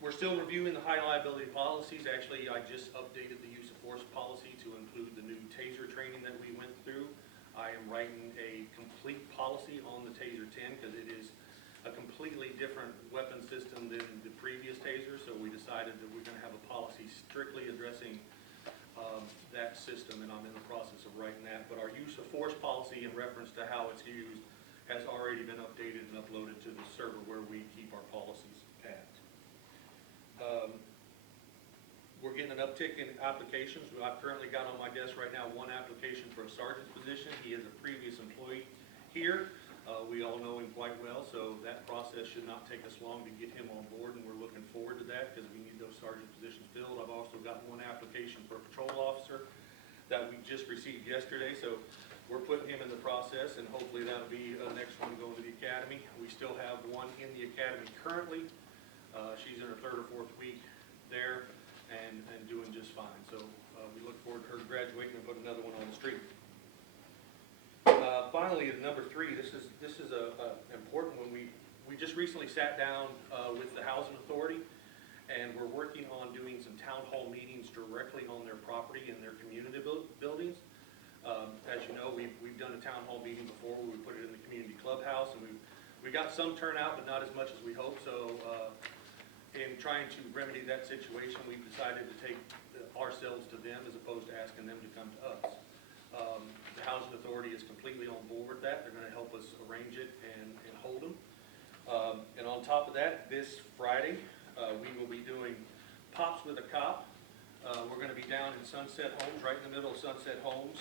We're still reviewing the high liability policies. Actually, I just updated the use of force policy to include the new TASER training that we went through. I am writing a complete policy on the TASER 10 because it is a completely different weapon system than the previous TASER. So we decided that we're going to have a policy strictly addressing that system, and I'm in the process of writing that. But our use of force policy in reference to how it's used has already been updated and uploaded to the server where we keep our policies at. We're getting an uptick in applications. I've currently got on my desk right now one application for a sergeant's position. He is a previous employee here. We all know him quite well, so that process should not take us long to get him on board, and we're looking forward to that because we need those sergeant positions filled. I've also got one application for a patrol officer that we just received yesterday, so we're putting him in the process, and hopefully that'll be the next one going to the academy. We still have one in the academy currently. She's in her 3rd or 4th week there and doing just fine. So we look forward to her graduating and put another one on the street. Finally, at number 3, this is important one. We just recently sat down with the Housing Authority, and we're working on doing some town hall meetings directly on their property and their community buildings. As you know, we've done a town hall meeting before where we put it in the community clubhouse, and we got some turnout, but not as much as we hoped. So in trying to remedy that situation, we've decided to take ourselves to them as opposed to asking them to come to us. The Housing Authority is completely on board with that. They're going to help us arrange it and hold them. And on top of that, this Friday, we will be doing Pops with a Cop. We're going to be down in Sunset Homes, right in the middle of Sunset Homes,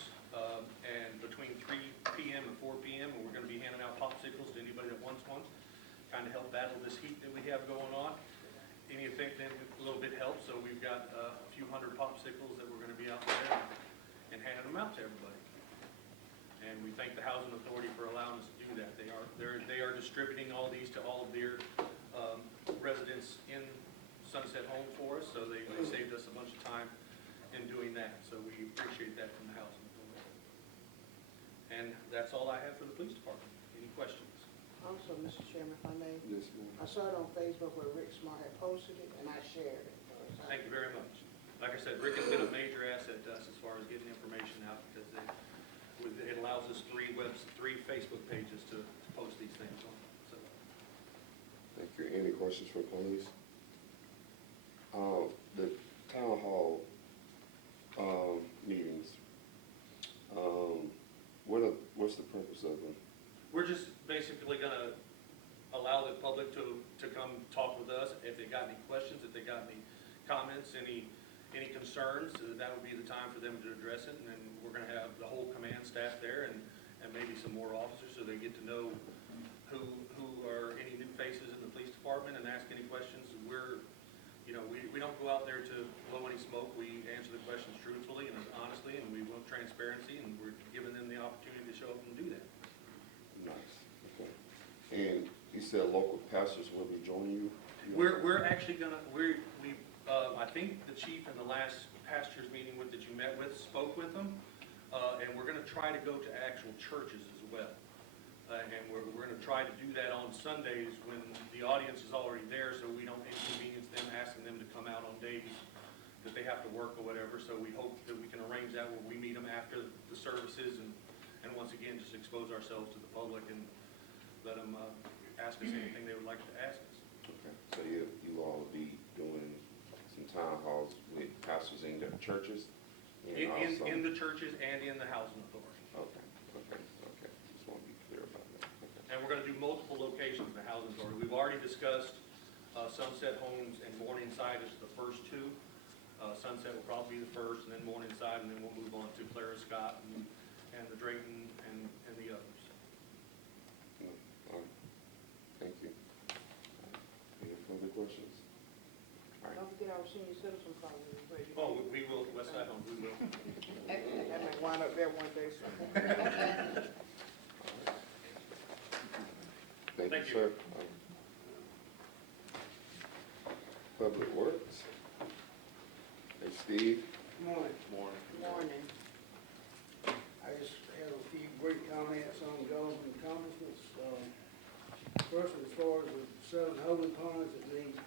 and between 3 p.m. and 4 p.m., and we're going to be handing out popsicles to anybody that wants one, kind of help battle this heat that we have going on. Anything that a little bit helps, so we've got a few hundred popsicles that we're going to be out there and handing them out to everybody. And we thank the Housing Authority for allowing us to do that. They are distributing all these to all of their residents in Sunset Home for us, so they saved us a bunch of time in doing that. So we appreciate that from the Housing Authority. And that's all I have for the police department. Any questions? Also, Mr. Chairman, if I may, Yes, ma'am. I saw it on Facebook where Rick Smart had posted it, and I shared it. Thank you very much. Like I said, Rick has been a major asset to us as far as getting information out because it allows us 3 Facebook pages to post these things on. So. Thank you. Any questions for police? The town hall meetings, what's the purpose of them? We're just basically going to allow the public to come talk with us. If they got any questions, if they got any comments, any concerns, that would be the time for them to address it. And then we're going to have the whole command staff there and maybe some more officers so they get to know who are any new faces in the police department and ask any questions. We don't go out there to blow any smoke. We answer the questions truthfully and honestly, and we want transparency, and we're giving them the opportunity to show up and do that. Nice. Okay. And you said local pastors will be joining you? We're actually gonna, I think the chief in the last pastors meeting that you met with spoke with them, and we're gonna try to go to actual churches as well. And we're gonna try to do that on Sundays when the audience is already there, so we don't inconvenience them, asking them to come out on days that they have to work or whatever. So we hope that we can arrange that where we meet them after the services and once again, just expose ourselves to the public and let them ask us anything they would like to ask us. Okay. So you all will be doing some town halls with pastors in the churches? In the churches and in the Housing Authority. Okay. Just want to be clear about that. Okay. And we're going to do multiple locations in the Housing Authority. We've already discussed Sunset Homes and Morningside is the first two. Sunset will probably be the first, and then Morningside, and then we'll move on to Clara Scott and the Drayton and the others. All right. Thank you. Any further questions? All right. Don't forget our senior citizen program. Oh, we will, Westside Homes, we will. That may wind up there one day, so. Thank Thank you, you. sir. Public Works. Hey, Steve. Morning. Morning. Morning. I just have a few brief comments on goals and accomplishments. First, as far as the 7 holding ponds that need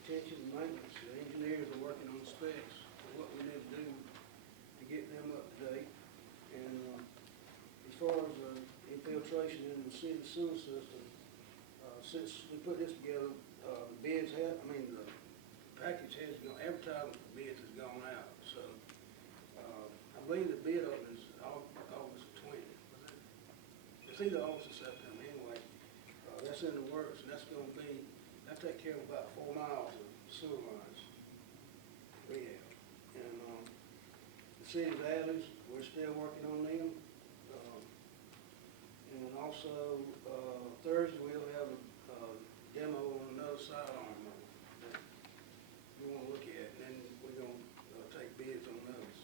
attention and maintenance, the engineers are working on specs for what we need to do to get them up to date. And as far as infiltration in the city sewer system, since we put this together, the bids have, the package has, advertising for bids has gone out. So I believe the bid opening is August 20th. It's either August or September anyway. That's in the works, and that's going to be, that take care of about 4 miles of sewer lines we have. And the city's alleys, we're still working on them. And also Thursday we'll have a demo on another sidearm that we want to look at, and then we're going to take bids on those.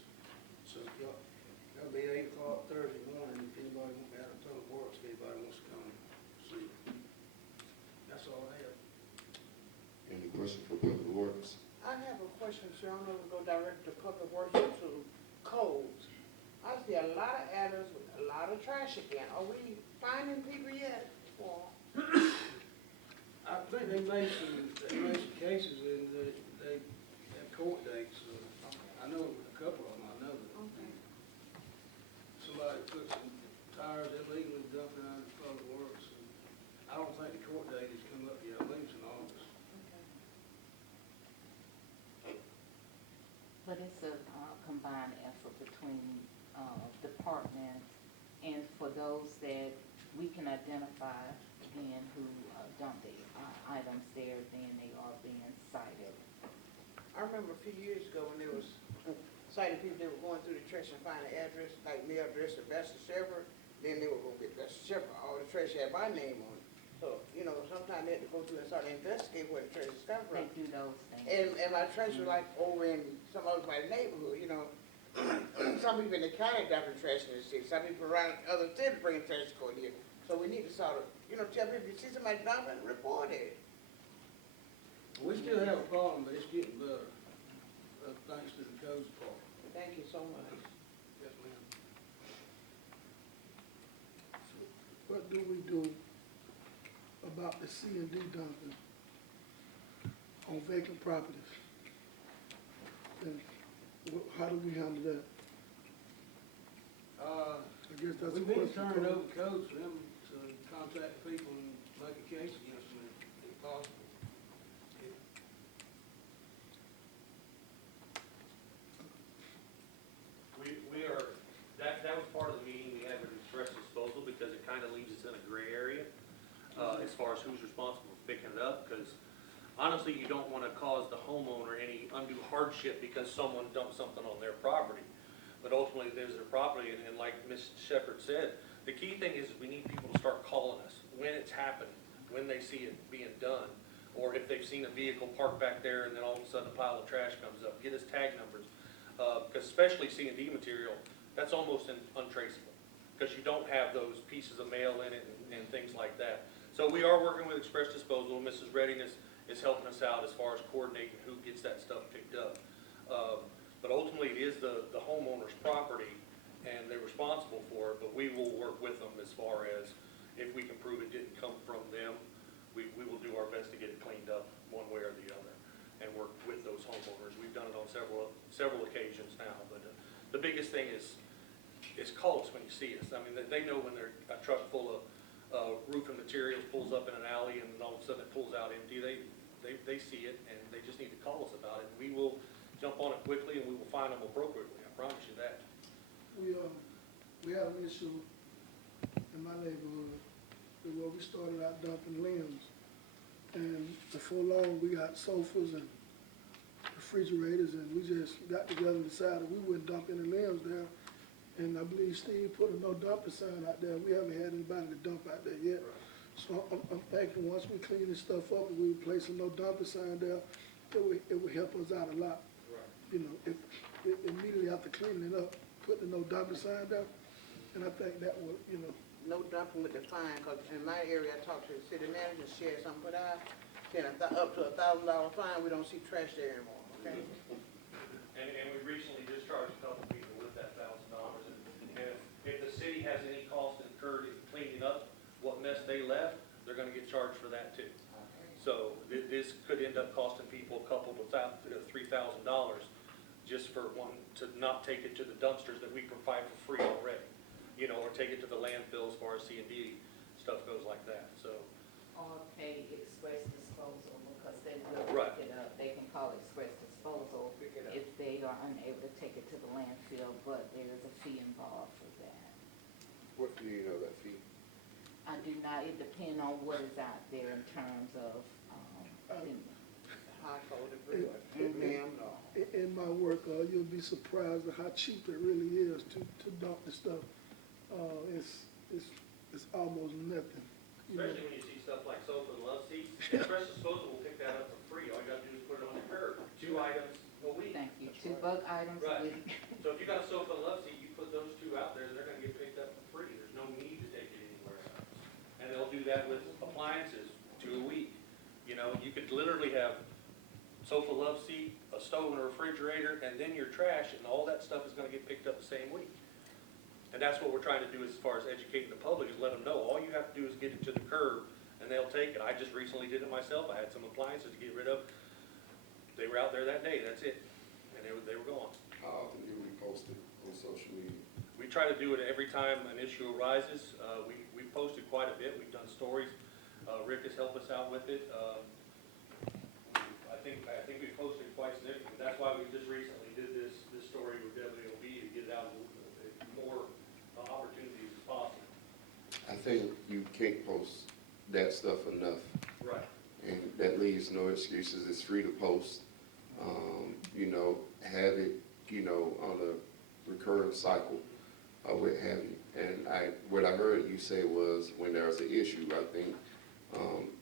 So that'll be 8 o'clock Thursday morning if anybody, out of Public Works, if anybody wants to come see. That's all I have. Any question for Public Works? I have a question, sir. I don't know if we go direct to Public Works or to codes. I see a lot of adders with a lot of trash again. Are we finding people yet? Or I think they made some cases and they have court dates. I know a couple of them, I know that. okay. Somebody put some tires illegally dumping out of Public Works. I don't think the court date has come up yet. I believe it's in August. But it's a combined effort between departments, and for those that we can identify again who dump the items there, then they are being cited. I remember a few years ago when there was cited people that were going through the trash and finding the address, like mail address of Bester Shepherd, then they were going to get Bester Shepherd. All the trash had my name on it. So, sometimes they had to go through and start to investigate where the trash is coming from. They do those things. And my trash was like over in some other my neighborhood, Some people in the county dumping trash in the city, some people around other cities bringing trash to Cordele. So we need to sort of, tell people, if you see somebody dumping, report it. We still have a problem, but it's getting better, thanks to the codes department. Thank you so much. Yes, ma'am. What do we do about the C and D dumping on vacant properties? And how do we handle that? I guess that's a We've been question. turning over codes for them to contact people and make a case against them if possible. We are, that was part of the meeting we had with express disposal because it kind of leaves us in a gray area as far as who's responsible for picking it up, because honestly, you don't want to cause the homeowner any undue hardship because someone dumped something on their property. But ultimately, there's their property, and like Ms. Shepherd said, the key thing is we need people to start calling us when it's happened, when they see it being done, or if they've seen a vehicle parked back there and then all of a sudden a pile of trash comes up. Get us tag numbers, because especially C&D material, that's almost untraceable, because you don't have those pieces of mail in it and things like that. So we are working with Express Disposal. Mrs. Redding is helping us out as far as coordinating who gets that stuff picked up. But ultimately, it is the homeowner's property, and they're responsible for it, but we will work with them as far as if we can prove it didn't come from them, we will do our best to get it cleaned up one way or the other and work with those homeowners. We've done it on several occasions now, but the biggest thing is call us when you see us. I mean, they know when a truck full of roofing materials pulls up in an alley and all of a sudden it pulls out empty. They see it, and they just need to call us about it. We will jump on it quickly, and we will find them appropriately. I promise you that. We have an issue in my neighborhood where we started out dumping limbs And before long, we got sofas and refrigerators, and we just got together and decided we wouldn't dump any limbs there. And I believe Steve put a no dumping sign out there. We haven't had anybody to dump out there yet. So I'm thinking once we clean this stuff up and we place a no dumping sign there, it would help us out a lot. You know, if immediately after cleaning it up, put the no dumping sign there, and I think that would, you know. No dumping with the fine, cause in my area, I talked to the city manager, shared something put out, saying up to $1,000 fine, we don't see trash there anymore, okay? And we recently discharged a couple people with that $1,000. And if the city has any cost incurred in cleaning up what mess they left, they're gonna get charged for that too. So this could end up costing people a couple without $3,000 just for one, to not take it to the dumpsters that we provide for free already. You know, or take it to the landfill as far as C&D stuff goes like that, so. Or pay express disposal, because they will Right. pick it up. They can call express disposal Pick it up. if they are unable to take it to the landfill, but there is a fee involved for that. What do you know that fee? I do not, it depends on what is out there in terms of, High code, ma'am, no. In my work, you'll be surprised at how cheap it really is to dump the stuff. It's almost nothing. You know. Especially when you see stuff like sofa and love seats, express disposal will pick that up for free, all you gotta do is put it on the curb, 2 items a week. thank you, 2 bulk items a Right. week. So if you got a sofa and love seat, you put those 2 out there, they're gonna get picked up for free, there's no need to take it anywhere else. And they'll do that with appliances, 2 a week. You know, you could literally have sofa, love seat, a stove and a refrigerator, and then your trash, and all that stuff is gonna get picked up the same week. And that's what we're trying to do as far as educating the public, is let them know, all you have to do is get it to the curb, and they'll take it. I just recently did it myself, I had some appliances to get rid of, they were out there that day, that's it, and they were gone. How often do we post it on social media? We try to do it every time an issue arises. We've posted quite a bit, we've done stories, Rick has helped us out with it. I think we posted quite significantly, that's why we just recently did this story with WLB to get it out more opportunities as possible. I think you can't post that stuff enough, Right. and that leaves no excuses. It's free to post. You know, have it, you know, on a recurring cycle, what have you. And what I heard you say was when there's an issue, I think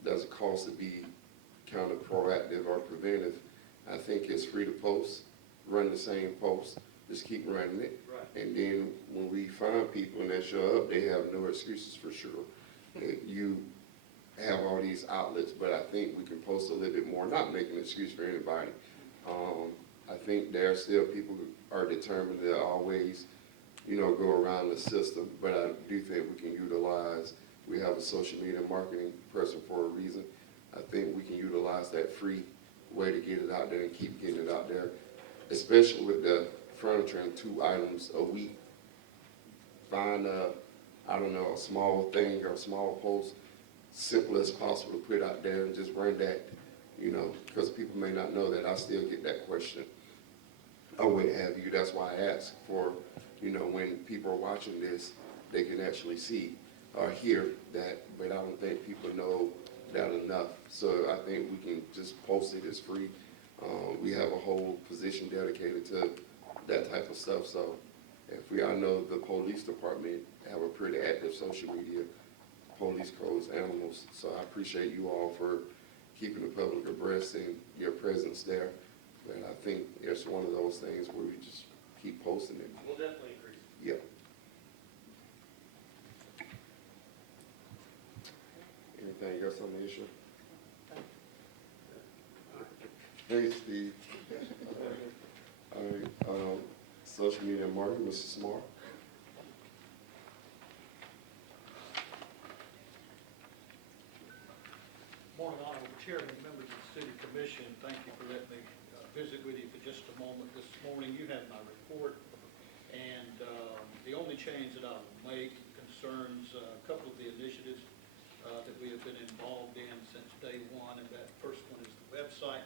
there's a cost to be kind of proactive or preventive. I think it's free to post, run the same post, just keep running it. Right. And then when we find people and they show up, they have no excuses for sure. You have all these outlets, but I think we can post a little bit more, not making an excuse for anybody. I think there are still people who are determined to always, you know, go around the system, but I do think we can utilize, we have a social media marketing person for a reason. I think we can utilize that free way to get it out there and keep getting it out there, especially with the furniture and 2 items a week. Find I don't know, a small thing or a small post, simple as possible to put out there and just run that, you know, because people may not know that I still get that question. Or what have you. That's why I ask for, you know, when people are watching this, they can actually see or hear that, but I don't think people know that enough. So I think we can just post it as free. We have a whole position dedicated to that type of stuff. So I know the police department have a pretty active social media, police codes, animals. So I appreciate you all for keeping the public abreast and your presence there. And I think it's one of those things where we just keep posting it. We'll definitely increase. Yep. Anything else on the issue? Thanks, Steve. All right, social media marketing, Mr. Smart. Morning, Honorable Chairman, members of the City Commission. Thank you for letting me visit with you for just a moment this morning. You have my report, and the only change that I will make concerns a couple of the initiatives that we have been involved in since day one, and that first one is the website.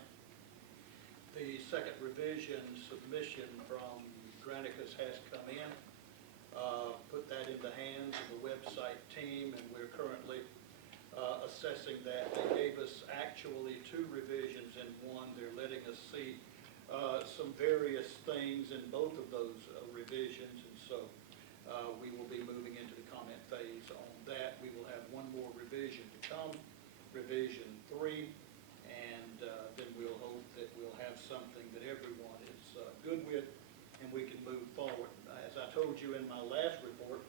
The second revision submission from Granicus has come in. Put that in the hands of the website team, and we're currently assessing that. They gave us actually 2 revisions in one. They're letting us see some various things in both of those revisions, and so we will be moving into the comment phase on that. We will have one more revision to come, revision 3, and then we'll hope that we'll have something that everyone is good with and we can move forward. As I told you in my last report,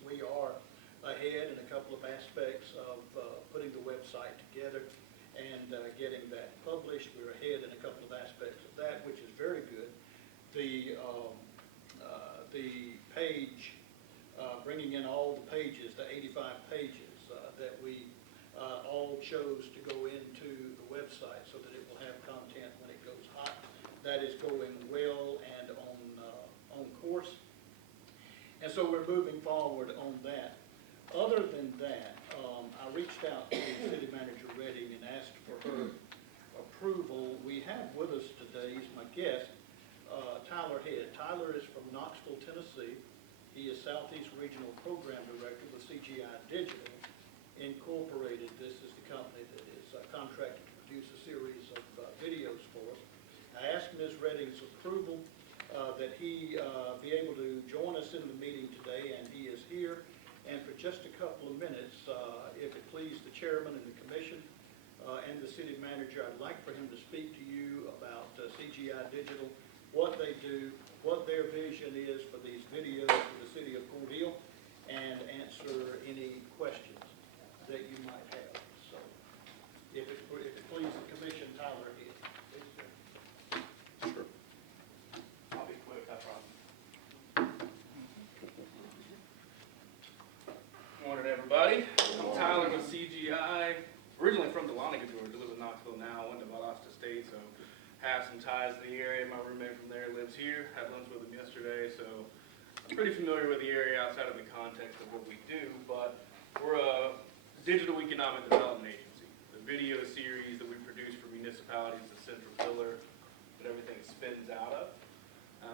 we are ahead in a couple of aspects of putting the website together and getting that published. We're ahead in a couple of aspects of that, which is very good. The page, bringing in all the pages, the 85 pages that we all chose to go into the website so that it will have content when it goes hot. That is going well and on course. And so we're moving forward on that. Other than that, I reached out to City Manager Redding and asked for her approval. We have with us today, he's my guest, Tyler Head. Tyler is from Knoxville, Tennessee. He is Southeast Regional Program Director with CGI Digital Incorporated. This is the company that is contracted to produce a series of videos for us. I asked Ms. Redding's approval that he be able to join us in the meeting today, and he is here. And for just a couple of minutes, if it please the chairman and the commission and the city manager, I'd like for him to speak to you about CGI Digital, what they do, what their vision is for these videos for the city of Cordele, and answer any questions that you might have. So, if it please the commission, Tyler Head. Sure. I'll be quick, I promise. Morning, everybody. I'm Tyler with CGI. Originally from Dahlonega, Georgia. Live in Knoxville now. Went to Valdosta State, so have some ties to the area. My roommate from there lives here. Had lunch with him yesterday, so I'm pretty familiar with the area outside of the context of what we do. But we're a digital economic development agency. The video series that we produce for municipalities, the central pillar that everything spins out of.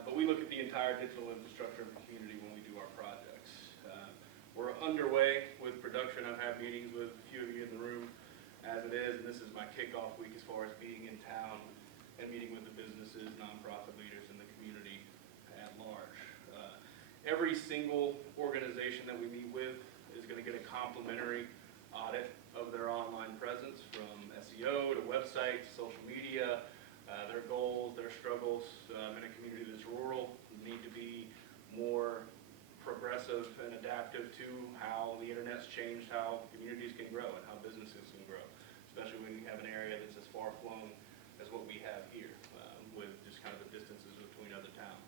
But we look at the entire digital infrastructure of the community when we do our projects. We're underway with production. I've had meetings with a few of you in the room as it is, and this is my kickoff week as far as being in town and meeting with the businesses, nonprofit leaders in the community at large. Every single organization that we meet with is going to get a complimentary audit of their online presence, from SEO to websites, social media, their goals, their struggles in a community that's rural, need to be more progressive and adaptive to how the internet's changed how communities can grow and how businesses can grow, especially when you have an area that's as far flung as what we have here, with just kind of the distances between other towns.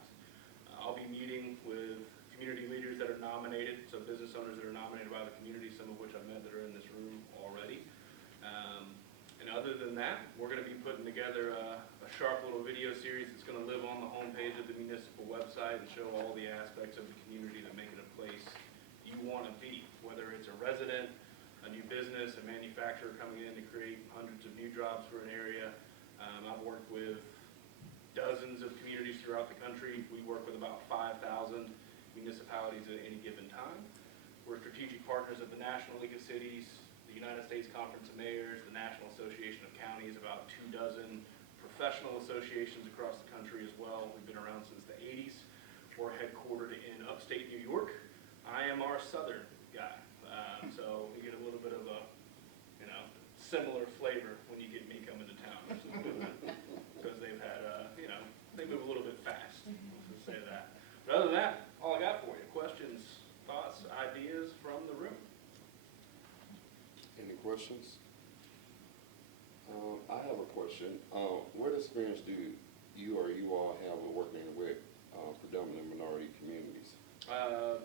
I'll be meeting with community leaders that are nominated, so business owners that are nominated by the community, some of which I've met that are in this room already. And other than that, we're going to be putting together a sharp little video series that's going to live on the homepage of the municipal website and show all the aspects of the community that make it a place you want to be, whether it's a resident, a new business, a manufacturer coming in to create hundreds of new jobs for an area. I've worked with dozens of communities throughout the country. We work with about 5,000 municipalities at any given time. We're strategic partners of the National League of Cities, the United States Conference of Mayors, the National Association of Counties, about 24 professional associations across the country as well. We've been around since the 80s. We're headquartered in upstate New York. I am our southern guy, so we get a little bit of a, similar flavor when you get me coming to town, because they've had, they move a little bit fast, let's say that. But other than that, all I got for you. Questions, thoughts, ideas from the room? Any questions? I have a question. What experience do you all have with working with predominantly minority communities? A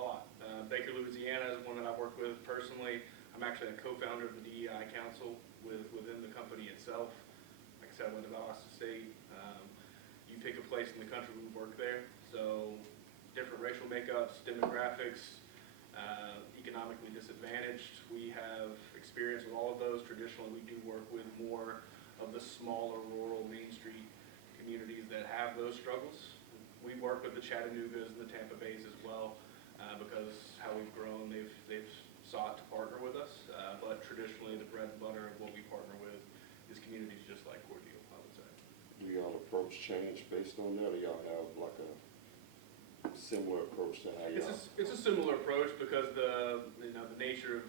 lot. Baker, Louisiana is one that I've worked with personally. I'm actually a co-founder of the DEI Council within the company itself. Like I said, I went to Valdosta State. You pick a place in the country, we work there. So different racial makeups, demographics, economically disadvantaged. We have experience with all of those. Traditionally, we do work with more of the smaller rural Main Street communities that have those struggles. We work with the Chattanoogas and the Tampa Bays as well, because how we've grown, they've sought to partner with us, but traditionally, the bread and butter of what we partner with is communities just like Cordele, I would say. Do y'all approach change based on that, or y'all have like a similar approach to how y'all? It's a similar approach because the nature of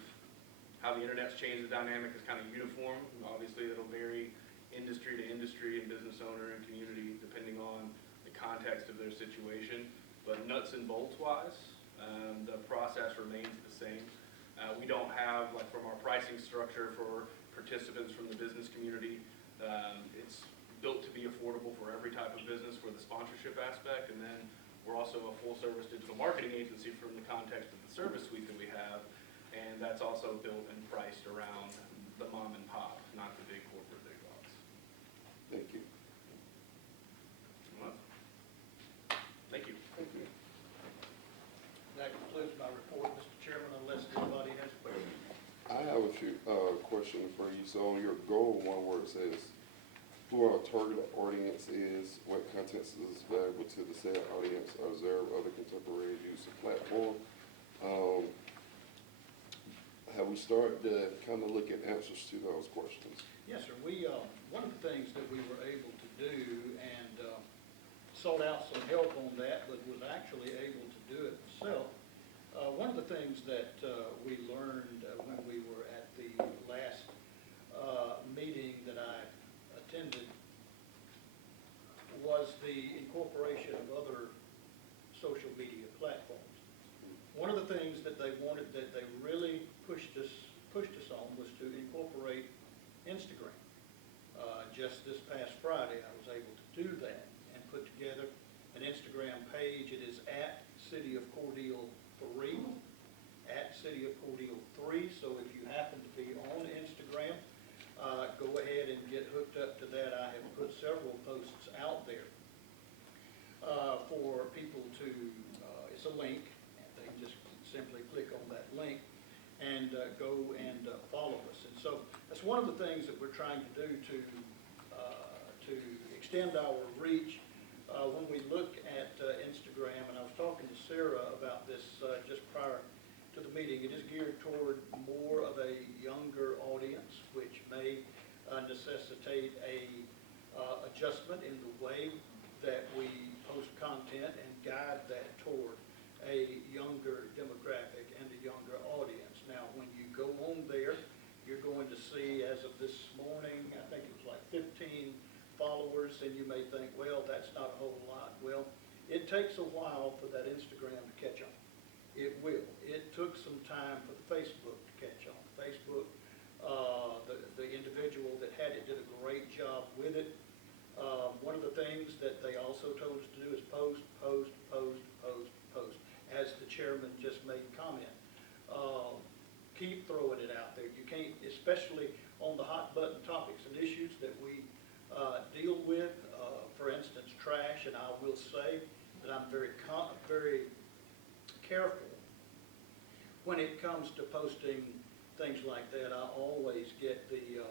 how the internet's changed the dynamic is kind of uniform. Obviously, it'll vary industry to industry and business owner and community depending on the context of their situation. But nuts and bolts wise, the process remains the same. We don't have, like from our pricing structure for participants from the business community, it's built to be affordable for every type of business for the sponsorship aspect. And then we're also a full service digital marketing agency from the context of the service suite that we have. And that's also built and priced around the mom and pop, not the big corporate big dogs. Thank you. Well, thank you. Thank you. That concludes my report, Mr. Chairman, unless anybody has questions. I have a few questions for you. So on your goal one where it says, who our target audience is, what content is valuable to the said audience, observe other contemporary use of platform. Have we started to kind of look at answers to those questions? Yes, sir. One of the things that we were able to do and sought out some help on that, but was actually able to do it myself. One of the things that we learned when we were at the last meeting that I attended was the incorporation of other social media platforms. One of the things that they wanted, that they really pushed us on, was to incorporate Instagram. Just this past Friday, I was able to do that and put together an Instagram page. It is at City of Cordele 3, at City of Cordele 3. So if you happen to be on Instagram, go ahead and get hooked up to that. I have put several posts out there for people to, it's a link, and they just simply click on that link and go and follow us. And so that's one of the things that we're trying to do to extend our reach. When we look at Instagram, and I was talking to Sarah about this just prior to the meeting, it is geared toward more of a younger audience, which may necessitate a adjustment in the way that we post content and guide that toward a younger demographic and a younger audience. Now, when you go on there, you're going to see, as of this morning, I think it was like 15 followers, and you may think, well, that's not a whole lot. Well, it takes a while for that Instagram to catch on. It will. It took some time for the Facebook to catch on. Facebook, the individual that had it did a great job with it. One of the things that they also told us to do is post, post, post, post, post, as the chairman just made comment. Keep throwing it out there. You can't, especially on the hot button topics and issues that we deal with, for instance, trash, and I will say that I'm very careful when it comes to posting things like that. I always get the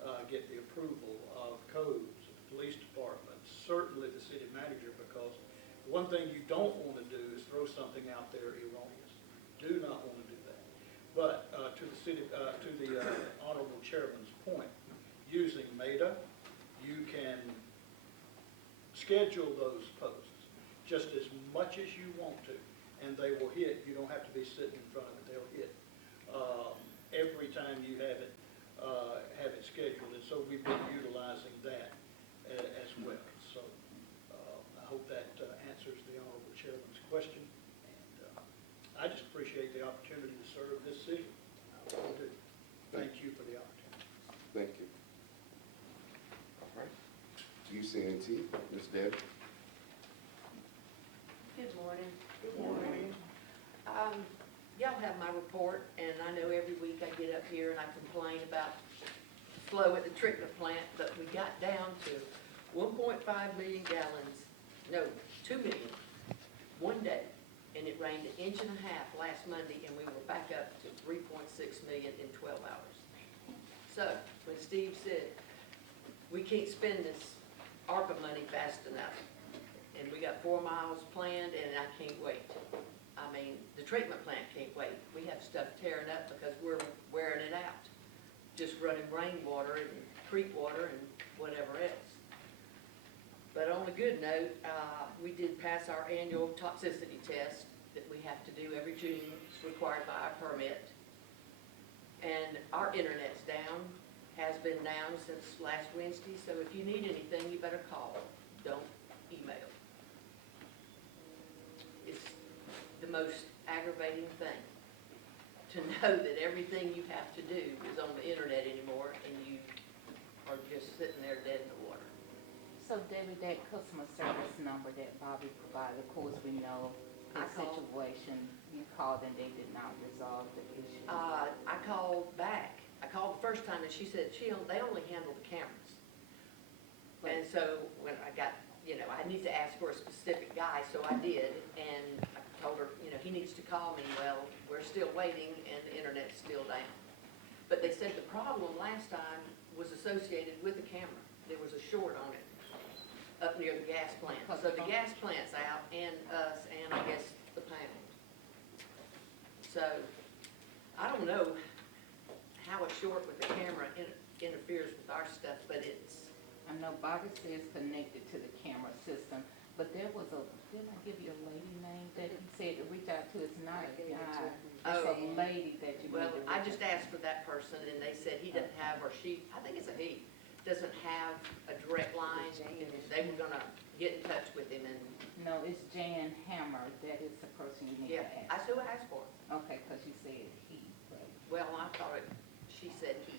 approval of codes, of the police department, certainly the city manager, because one thing you don't want to do is throw something out there erroneous. Do not want to do that. But to the honorable chairman's point, using Meta, you can schedule those posts just as much as you want to, and they will hit. You don't have to be sitting in front of it. They'll hit every time you have it scheduled, and so we've been utilizing that as well. So I hope that answers the honorable chairman's question, and I just appreciate the opportunity to serve this city. I really do. Thank you for the opportunity. Thank you. All right. UCNT, Ms. Debbie. Good morning. Good morning. Y'all have my report, and I know every week I get up here and I complain about flow at the treatment plant, but we got down to 1.5 million gallons, no, 2 million, one day, and it rained 1.5 inches last Monday, and we were back up to 3.6 million in 12 hours. So, when Steve said, we can't spend this ARPA money fast enough, and we got 4 miles planned, and I can't wait. I'm mean, the treatment plant can't wait. We have stuff tearing up because we're wearing it out. Just running rainwater and creek water and whatever else. But on a good note, we did pass our annual toxicity test that we have to do every June. It's required by our permit. And our internet's down, has been down since last Wednesday, so if you need anything, you better call, don't email. It's the most aggravating thing, to know that everything you have to do is on the internet anymore, and you are just sitting there dead in the water. So Debbie, that customer service number that Bobby provided, of course, we know the I called. situation. You called and they did not resolve the issue. I called back. I called the first time and she said they only handle the cameras. And so when I got, I need to ask for a specific guy, so I did. And I told her, he needs to call me. Well, we're still waiting and the internet's still down. But they said the problem last time was associated with the camera. There was a short on it up near the gas plant. So the gas plant's out and us and I guess the pound. So I don't know how a short with the camera interferes with our stuff, but it's. I know Bobby says connected to the camera system, but there was didn't I give you a lady name that he said to reach out to? It's not a guy. It's a lady that you need to reach I out just asked for that person and they said he doesn't have, or she, I think it's a he, doesn't have a direct line. They were gonna get in touch with him and. No, it's Jan Hammer. That is the person you need Yeah, to I ask. still asked for it. Okay, because you said he, but. Well, I thought she said he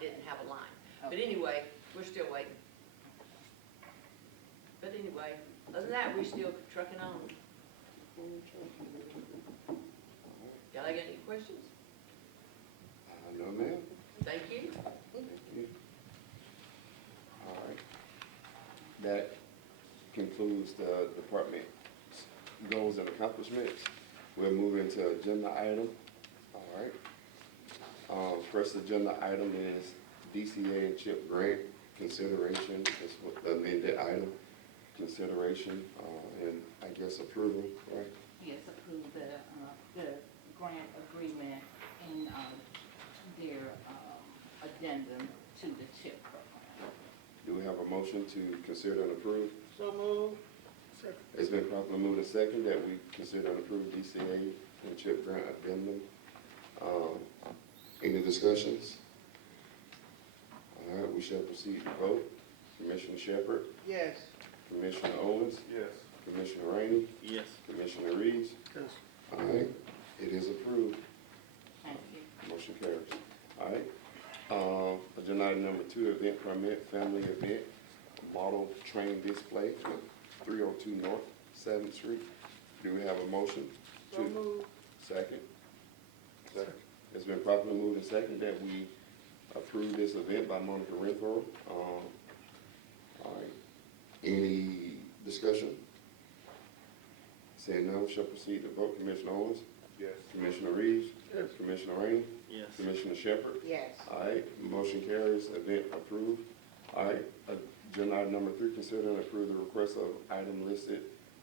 didn't have a line. But Okay. anyway, we're still waiting. But anyway, other than that, we still trucking on. Y'all got any questions? No, ma'am. Thank you. Thank you. All right. That concludes the department goals and accomplishments. We'll move into agenda item. All right. First agenda item is DCA and CHIP grant consideration. This was the amended item. Consideration and I guess approval, right? Yes, approve the grant agreement and their addendum to the CHIP program. Do we have a motion to consider and approve? So moved. It's been properly moved and second that we consider and approve DCA and CHIP grant addendum. Any discussions? All right, we shall proceed to vote. Commissioner Shepherd, Yes. Commissioner Owens, Yes. Commissioner Rainey, Yes. Commissioner Reeves. Yes. All right, it is approved. Thank you. Motion carries. All right. Agenda item number 2, event permit, family event, model train display, 302 North 7th Street. Do we have a motion? So moved. Second? Second. It's been properly moved and second that we approve this event by Monica Renfro. All right. Any discussion? Saying none, we shall proceed to vote. Commissioner Owens? Yes. Commissioner Reeves? Yes. Commissioner Rainey? Yes. Commissioner Shepherd? Yes. All right, motion carries, event approved. All right, agenda item number 3, consider and approve the request of item listed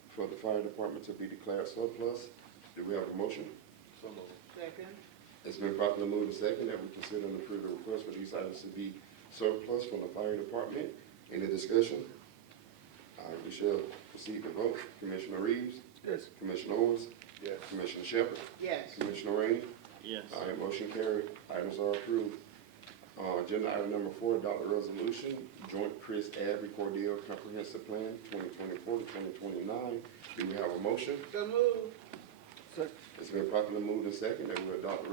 for the fire department to be declared surplus. Do we have a motion? So moved. Second. It's been properly moved and second that we consider and approve the request for these items to be surplus from the fire department. Any discussion? All right, we shall proceed to vote. Commissioner Reeves? Yes. Commissioner Owens? Yes. Commissioner Shepherd? Yes. Commissioner Rainey? Yes. All right, motion carried. Items are approved. Agenda item number 4, adopt a resolution, joint Chris Abbey Cordele Comprehensive Plan, 2024 to 2029. Do we have a motion? So moved. It's been properly moved and second that we adopt the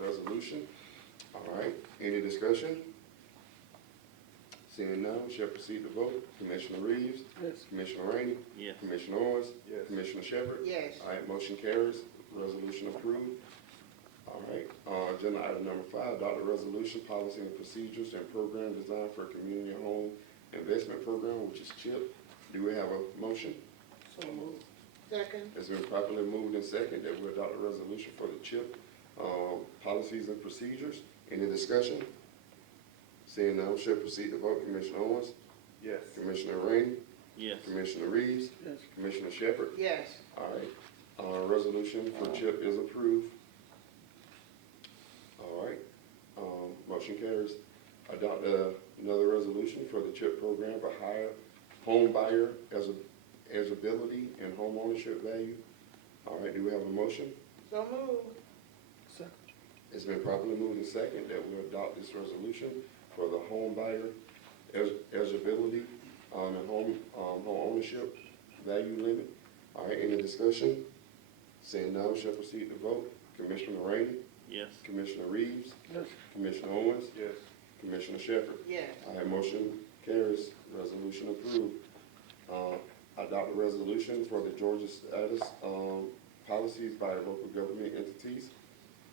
resolution. All right, any discussion? Seeing none, we shall proceed to vote. Commissioner Reeves? Yes. Commissioner Rainey? Yes. Commissioner Owens? Yes. Commissioner Shepherd? Yes. All right, motion carries. Resolution approved. All right, agenda item number 5, adopt a resolution, policy and procedures and program designed for a community home investment program, which is CHIP. Do we have a motion? So moved. Second. It's been properly moved and second that we adopt a resolution for the CHIP, policies and procedures. Any discussion? Seeing none, we shall proceed to vote. Commissioner Owens? Yes. Commissioner Rainey? Yes. Commissioner Reeves? Yes. Commissioner Shepherd? Yes. All right, Resolution for CHIP is approved. All right, motion carries. Adopt another resolution for the CHIP program for higher home buyer eligibility and home ownership value. All right, do we have a motion? So moved. Second. It's been properly moved and second that we adopt this resolution for the home buyer eligibility and home ownership value limit. All right, any discussion? Seeing none, shall proceed to vote. Commissioner Rainey, Yes. Commissioner Reeves, Yes. Commissioner Owens, Yes. Commissioner Shepherd. Yes. All right, motion carries, resolution approved. Adopt a resolution for the Georgia status policies by the local government entities.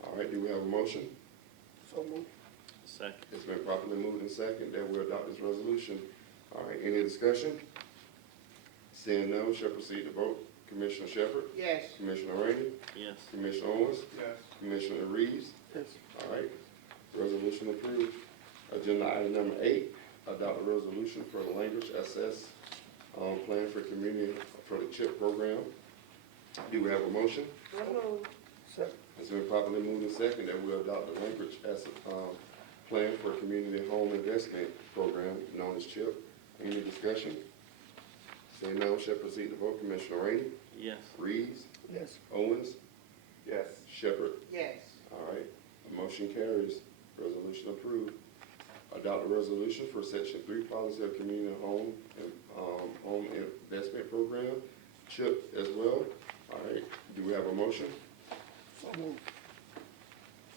All right, do we have a motion? So moved. Second. It's been properly moved and second that we adopt this resolution. All right, any discussion? Seeing none, shall proceed to vote. Commissioner Shepherd, Yes. Commissioner Rainey, Yes. Commissioner Owens, Yes. Commissioner Reeves. Yes. All right, resolution approved. Agenda item number 8, adopt a resolution for the language access plan for community for the CHIP program. Do we have a motion? So moved. Second. It's been properly moved and second that we adopt the language as plan for community home investment program known as CHIP. Any discussion? Seeing none, shall proceed to vote. Commissioner Rainey, Yes. Reeves, Yes. Owens, Yes. Shepherd. Yes. All right, motion carries. Resolution approved. Adopt a resolution for Section 3 policy of community home and home investment program, CHIP as well. All right, do we have a motion? So moved.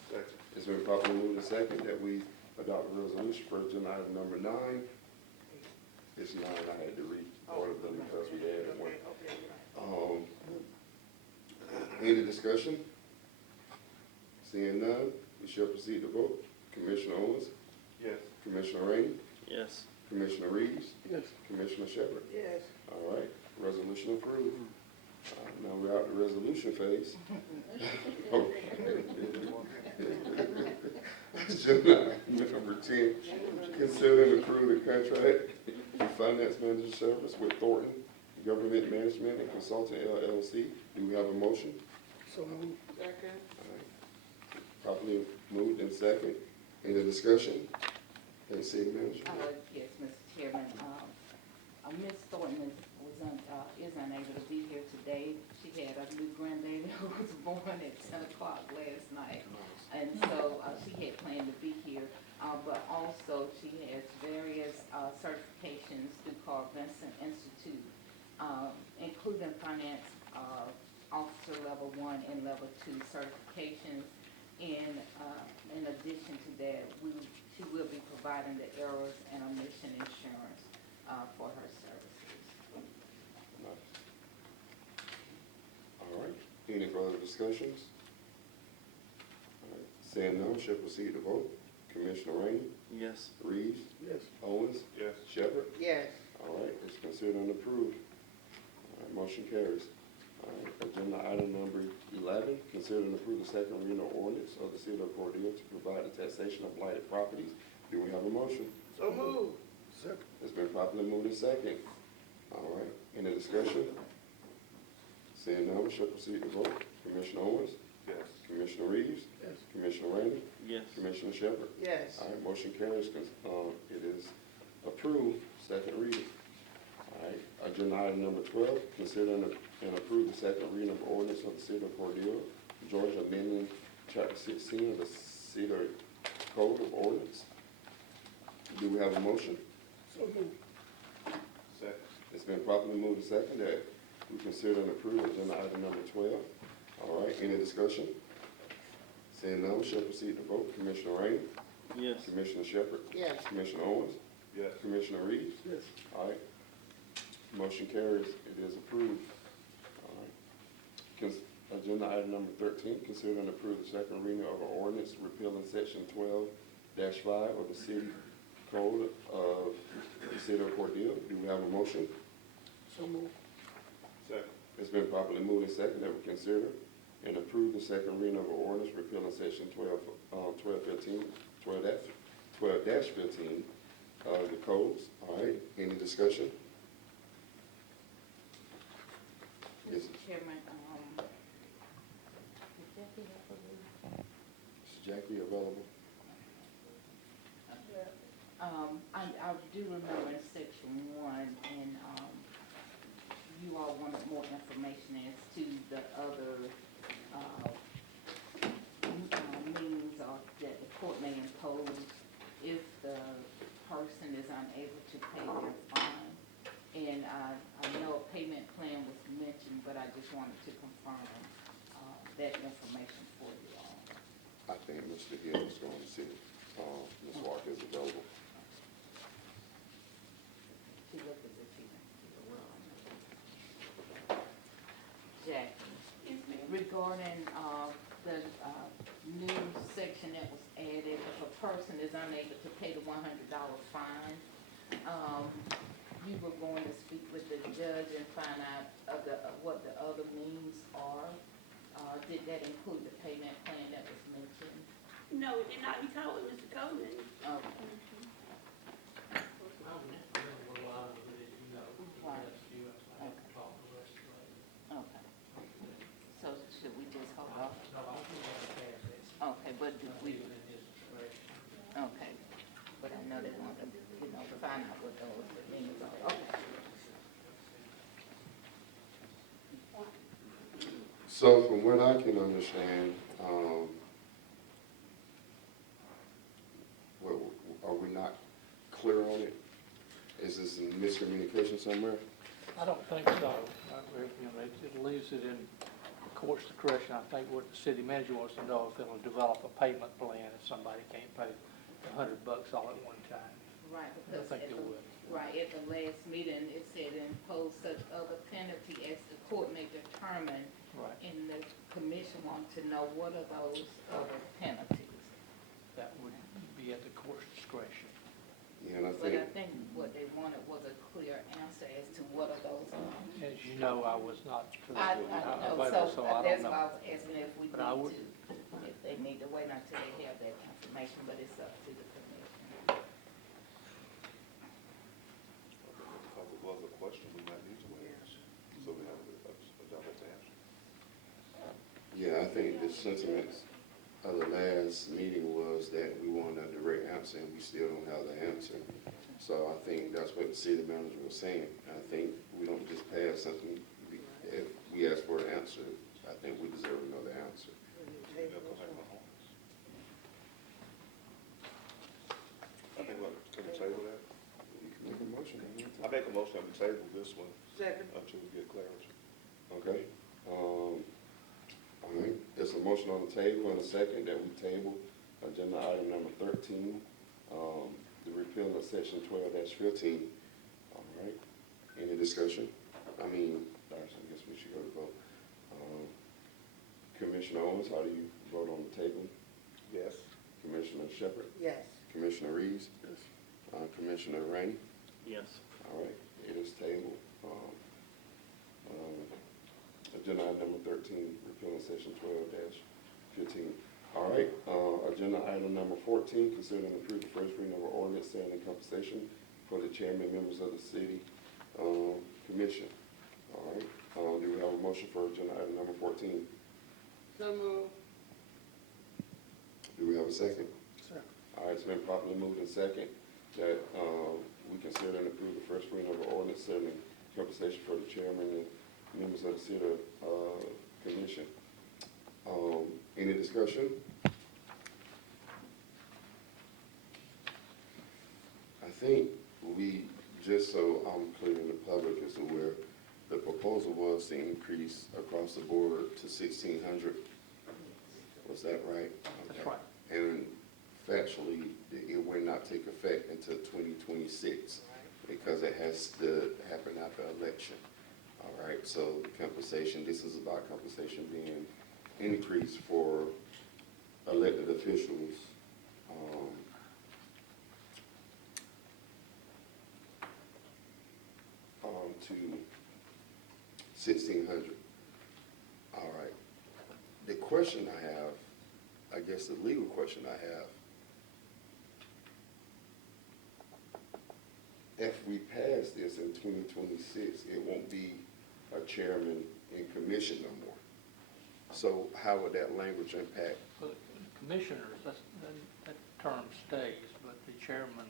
Second. It's been properly moved and second that we adopt a resolution for agenda item number 9. It's 9, I had to read order of the because we added one. Any discussion? Seeing none, we shall proceed to vote. Commissioner Owens, Yes. Commissioner Rainey, Yes. Commissioner Reeves, Yes. Commissioner Shepherd. Yes. All right, resolution approved. Now we're out the resolution phase. Agenda item number 10, consider and approve the contract for finance manager service with Thornton Government Management and Consulting LLC. Do we have a motion? So moved. Second. All right. Properly moved and second. Any discussion? Hey, city manager? Yes, Mr. Chairman, Ms. Thornton is unable to be here today. She had a new grandbaby who was born at 10 o'clock last night. And so she had planned to be here, but also she has various certifications through Carl Vinson Institute, including finance officer level 1 and level 2 certifications. And in addition to that, she will be providing the errors and omission insurance for her services. All right. Any further discussions? All right. Seeing none, shall proceed to vote. Commissioner Rainey, Yes. Reeves, Yes. Owens, Yes. Shepherd. Yes. All right, it's considered and approved. All right, motion carries. All right, agenda item number 11, consider and approve the second reading of ordinance of the city of Cordele to provide the taxation of blighted properties. Do we have a motion? So moved. Second. It's been properly moved and second. All right, any discussion? Seeing none, we shall proceed to vote. Commissioner Owens, Yes. Commissioner Reeves, Yes. Commissioner Rainey, Yes. Commissioner Shepherd. Yes. All right, motion carries, it is approved, second reading. All right, agenda item number 12, consider and approve the second reading of ordinance of the city of Cordele, Georgia, amending chapter 16 of the Cedar Code of Ordinance. Do we have a motion? So moved. Second. It's been properly moved and second that we consider and approve agenda item number 12. All right, any discussion? Seeing none, we shall proceed to vote. Commissioner Rainey, Yes. Commissioner Shepherd, Yes. Commissioner Owens, Yes. Commissioner Reeves. Yes. All right. Motion carries. It is approved. All right. Agenda item number 13, consider and approve the second reading of an ordinance repealing section 12-5 of the city code of the city of Cordele. Do we have a motion? So moved. Second. It's been properly moved and second that we consider and approve the second reading of an ordinance repealing section 12-15 of the codes. All right. Any discussion? Yes. Mr. Chairman, do remember in section 1, and, you all wanted more information as to the other, means or that the court may impose if the person is unable to pay their fine. And I know a payment plan was mentioned, but I just wanted to confirm, that information for you all. I think Mr. Hill is going to see, Ms. Walker is available. She looked as if she Jackie. Yes, ma'am. Regarding, the, new section that was added, if a person is unable to pay the $100 fine, you were going to speak with the judge and find out what the other means are. Did that include the payment plan that was mentioned? No, it did not. You called with Mr. Coleman. Okay. Okay. So should we just hold off? Okay, but do we? Okay, but I know they want to, find out what those means are. Okay. So from what I can understand, are we not clear on it? Is this a miscommunication somewhere? I don't think so. It leaves it in the court's discretion. I think what the city manager wants to know if they'll develop a payment plan if somebody can't pay $100 all at one time. Right, I because think they would. right, at the last meeting, it said impose such other penalty as the court may determine. Right. And the commission wants to know what are those other penalties. That would be at the court's discretion. Yeah, and I But think, I think what they wanted was a clear answer as to what are those. As you know, I was not I know, available, so I that's don't why I know. was asking if we But I would- need to, if they need to wait until they have that information, but it's up to the commission. because it was a question, we might need to answer. So we have a double answer. Yeah, I think the sentiments of the last meeting was that we wanted a direct answer, and we still don't have the answer. So I think that's what the city manager was saying. I think we don't just pass something, if we ask for an answer, I think we deserve to know the answer. I think, can we table that? You can make a motion. I make a motion to table this one Second. until we get clarity. Okay, all right, there's a motion on the table and a second that we table agenda item number 13, the repeal of section 12-15. All right, any discussion? I guess we should go to vote. Commissioner Owens, how do you vote on the table? Yes. Commissioner Shepherd? Yes. Commissioner Reeves? Yes. Commissioner Rainey? Yes. All right, it is tabled. Agenda item number 13, repealing section 12-15. All right, agenda item number 14, consider and approve the first reading of an ordinance setting compensation for the chairman, members of the city commission. All right, do we have a motion for agenda item number 14? So moved. Do we have a second? Second. All right, it's been properly moved and second that we consider and approve the first reading of an ordinance setting compensation for the chairman and members of the city commission. Any discussion? I think we, just so I'm clear and the public is aware, the proposal was to increase across the board to 1,600. Was that right? That's Okay. right. And factually, it will not take effect until 2026 because it has to happen after election. All right, so the compensation, this is about compensation being increased for elected officials. To 1,600. All right. The question I have, I guess the legal question I have, if we pass this in 2026, it won't be a chairman in commission no more. So how would that language impact? But commissioners, that term stays, but the chairman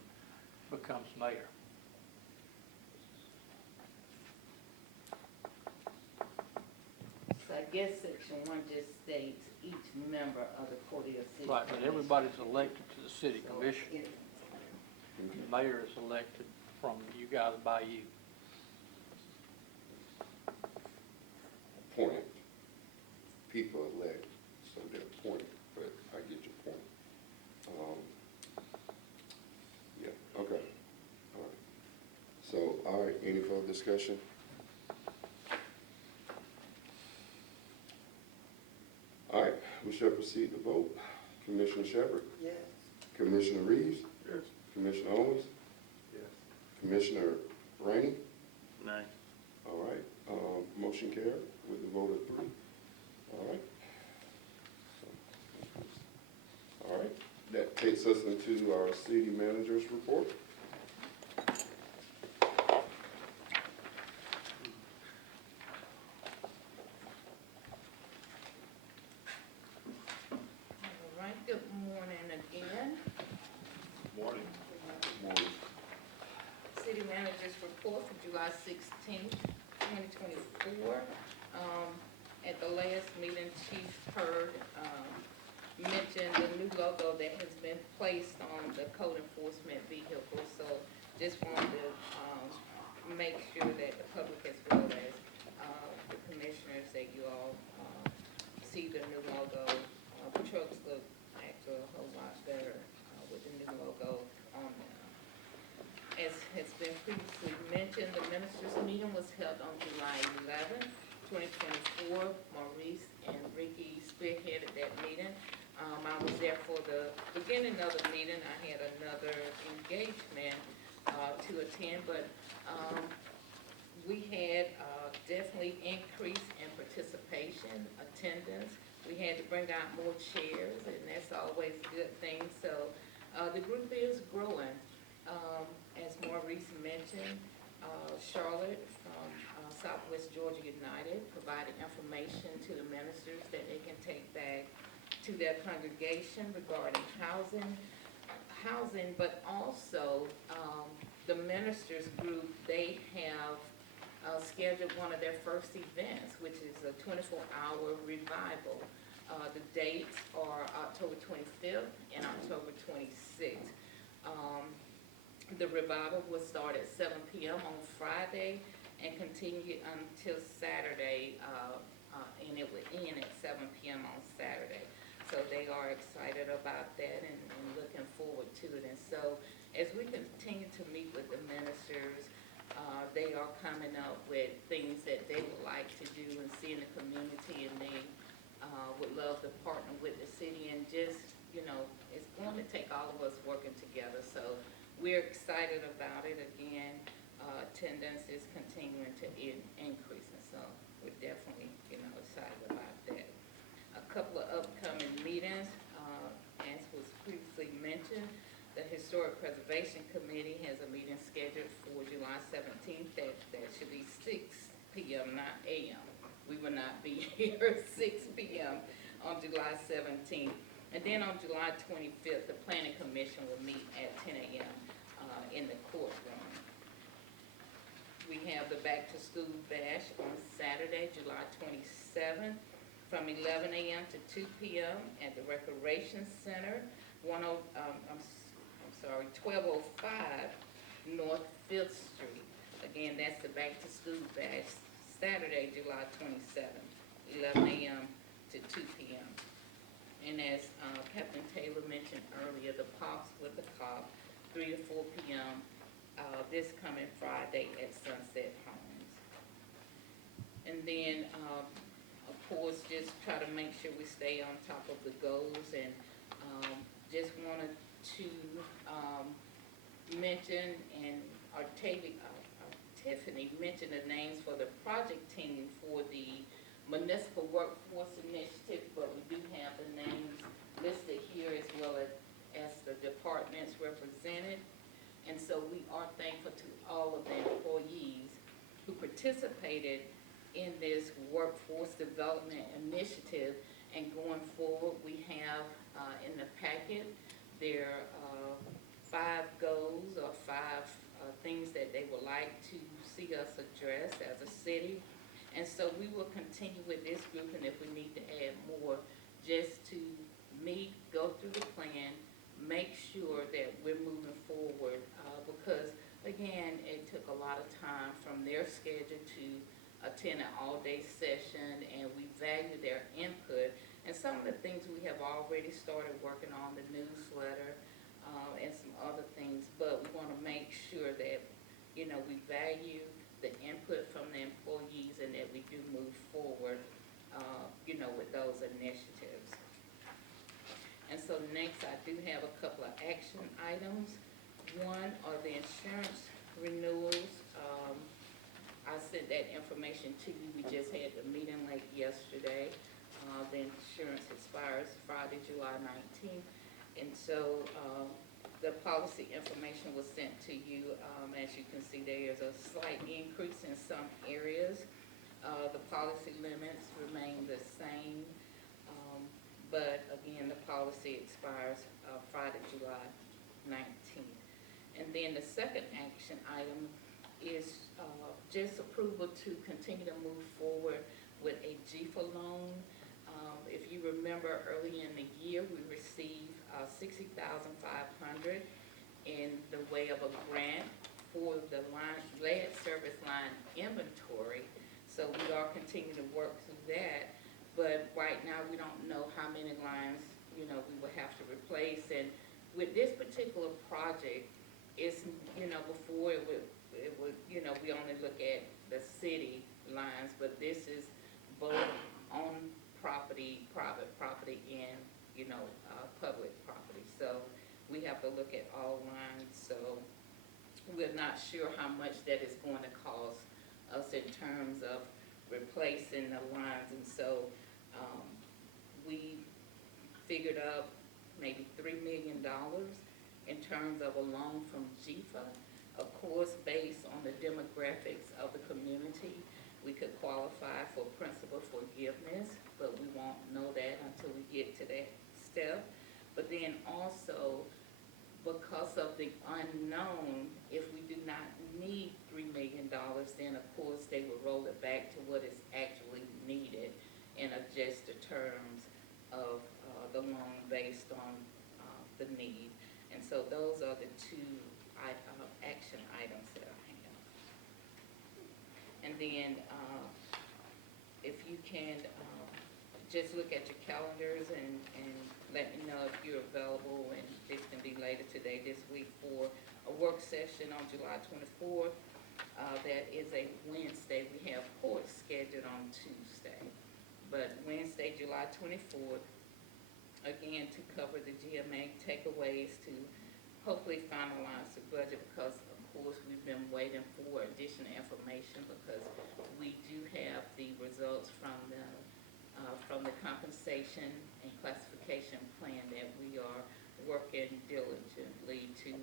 becomes mayor. guess section 1 just states each member of the Cordele City. Right, but Commission. everybody's elected to the city So commission. it- The mayor is elected from you guys by you. Appointed. People elect, so they're appointed, but I get your point. Yeah, okay, all right. So, all right, any further discussion? All right, we shall proceed to vote. Commissioner Shepard? Yes. Commissioner Reeves? Yes. Commissioner Owens? Yes. Commissioner Rainey? Nay. All right, motion carried with the vote of 3. All right. All right, that takes us into our city manager's report. All right, good morning again. Morning. Morning. City Manager's Report for July 16th, 2024. At the last meeting, Chief Heard mentioned the new logo that has been placed on the code enforcement vehicle. So just wanted to make sure that the public as well as the commissioners that you all see the new logo. Trucks look actually a whole lot better with the new logo on them. As has been previously mentioned, the ministers' meeting was held on July 11, 2024. Maurice and Ricky spearheaded that meeting. I was there for the beginning of the meeting. I had another engagement to attend, but we had definitely increase in participation, attendance. We had to bring out more chairs, and that's always a good thing. So the group is growing. As Maurice mentioned, Charlotte from Southwest Georgia United provided information to the ministers that they can take back to their congregation regarding housing, but also the ministers group, they have scheduled one of their first events, which is a 24-hour revival. The dates are October 25th and October 26th. The revival will start at 7 p.m. on Friday and continue until Saturday, and it will end at 7 p.m. on Saturday. So they are excited about that and looking forward to it. And so as we continue to meet with the ministers, they are coming up with things that they would like to do and see in the community, and they would love to partner with the city. And just, you know, it's going to take all of us working together. So we're excited about it. Again, attendance is continuing to increase, and so we're definitely, you know, excited about that. A couple of upcoming meetings, as was previously mentioned, the Historic Preservation Committee has a meeting scheduled for July 17th. That should be 6 p.m., not a.m. We will not be here 6 p.m. on July 17th. And then on July 25th, the Planning Commission will meet at 10 a.m. In the courtroom. We have the Back to School Bash on Saturday, July 27th, from 11 a.m. to 2 p.m. at the Recreation Center, 1205 North 5th Street. Again, that's the Back to School Bash, Saturday, July 27th, 11 a.m. to 2 p.m. And as Captain Taylor mentioned earlier, the Pops with the Cop, 3 to 4 p.m. This coming Friday at Sunset Homes. And then, of course, just try to make sure we stay on top of the goals, and just wanted to mention, and Tiffany mentioned the names for the project team for the Municipal Workforce Initiative, but we do have the names listed here as well as the departments represented. And so we are thankful to all of the employees who participated in this workforce development initiative. And going forward, we have in the packet their 5 goals or 5 things that they would like to see us address as a city. And so we will continue with this group, and if we need to add more, just to meet, go through the plan, make sure that we're moving forward, because again, it took a lot of time from their schedule to attend an all-day session, and we value their input. And some of the things we have already started working on, the newsletter, and some other things, but we wanna make sure that, you know, we value the input from the employees and that we do move forward, you know, with those initiatives. And so next, I do have a couple of action items. One are the insurance renewals. I sent that information to you. We just had the meeting like yesterday. The insurance expires Friday, July 19th. And so the policy information was sent to you. As you can see, there's a slight increase in some areas. The policy limits remain the same. But again, the policy expires Friday, July 19th. And then the second action item is just approval to continue to move forward with a GFA loan. If you remember, early in the year, we received $60,500 in the way of a grant for the lead service line inventory. So we are continuing to work through that. But right now, we don't know how many lines, you know, we will have to replace. And with this particular project, it's, you know, before it would, you know, we only look at the city lines, but this is both on property, private property, and, you know, public property. So we have to look at all lines. So we're not sure how much that is going to cost us in terms of replacing the lines. And so we figured up maybe $3 million in terms of a loan from GFA. Of course, based on the demographics of the community, we could qualify for principal forgiveness, but we won't know that until we get to that step. But then also, because of the unknown, if we do not need $3 million, then of course they will roll it back to what is actually needed and adjust the terms of the loan based on the need. And so those are the two action items that I have. And then if you can just look at your calendars and let me know if you're available, and this can be later today, this week, for a work session on July 24th. That is a Wednesday. We have court scheduled on Tuesday. But Wednesday, July 24th, again, to cover the GMA takeaways, to hopefully finalize the budget, because of course we've been waiting for additional information, because we do have the results from the compensation and classification plan that we are working diligently to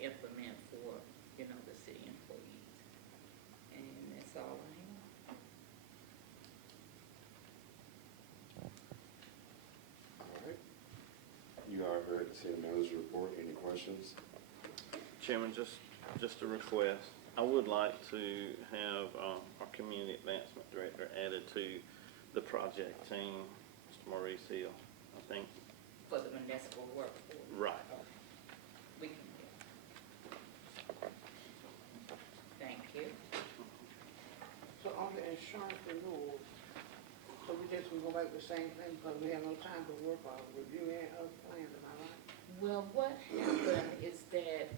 implement for, you know, the city employees. And that's all I have. All right. You are heard the city manager report. Any questions? Chairman, just a request. I would like to have our community advancement director added to the project team, Mr. Maurice Hill, I think. For the municipal workforce. Right. We can do. Thank you. So on the insurance renewal, so we just, we go back to the same thing because we have no time to work on reviewing other plans, am I right? Well, what happened is that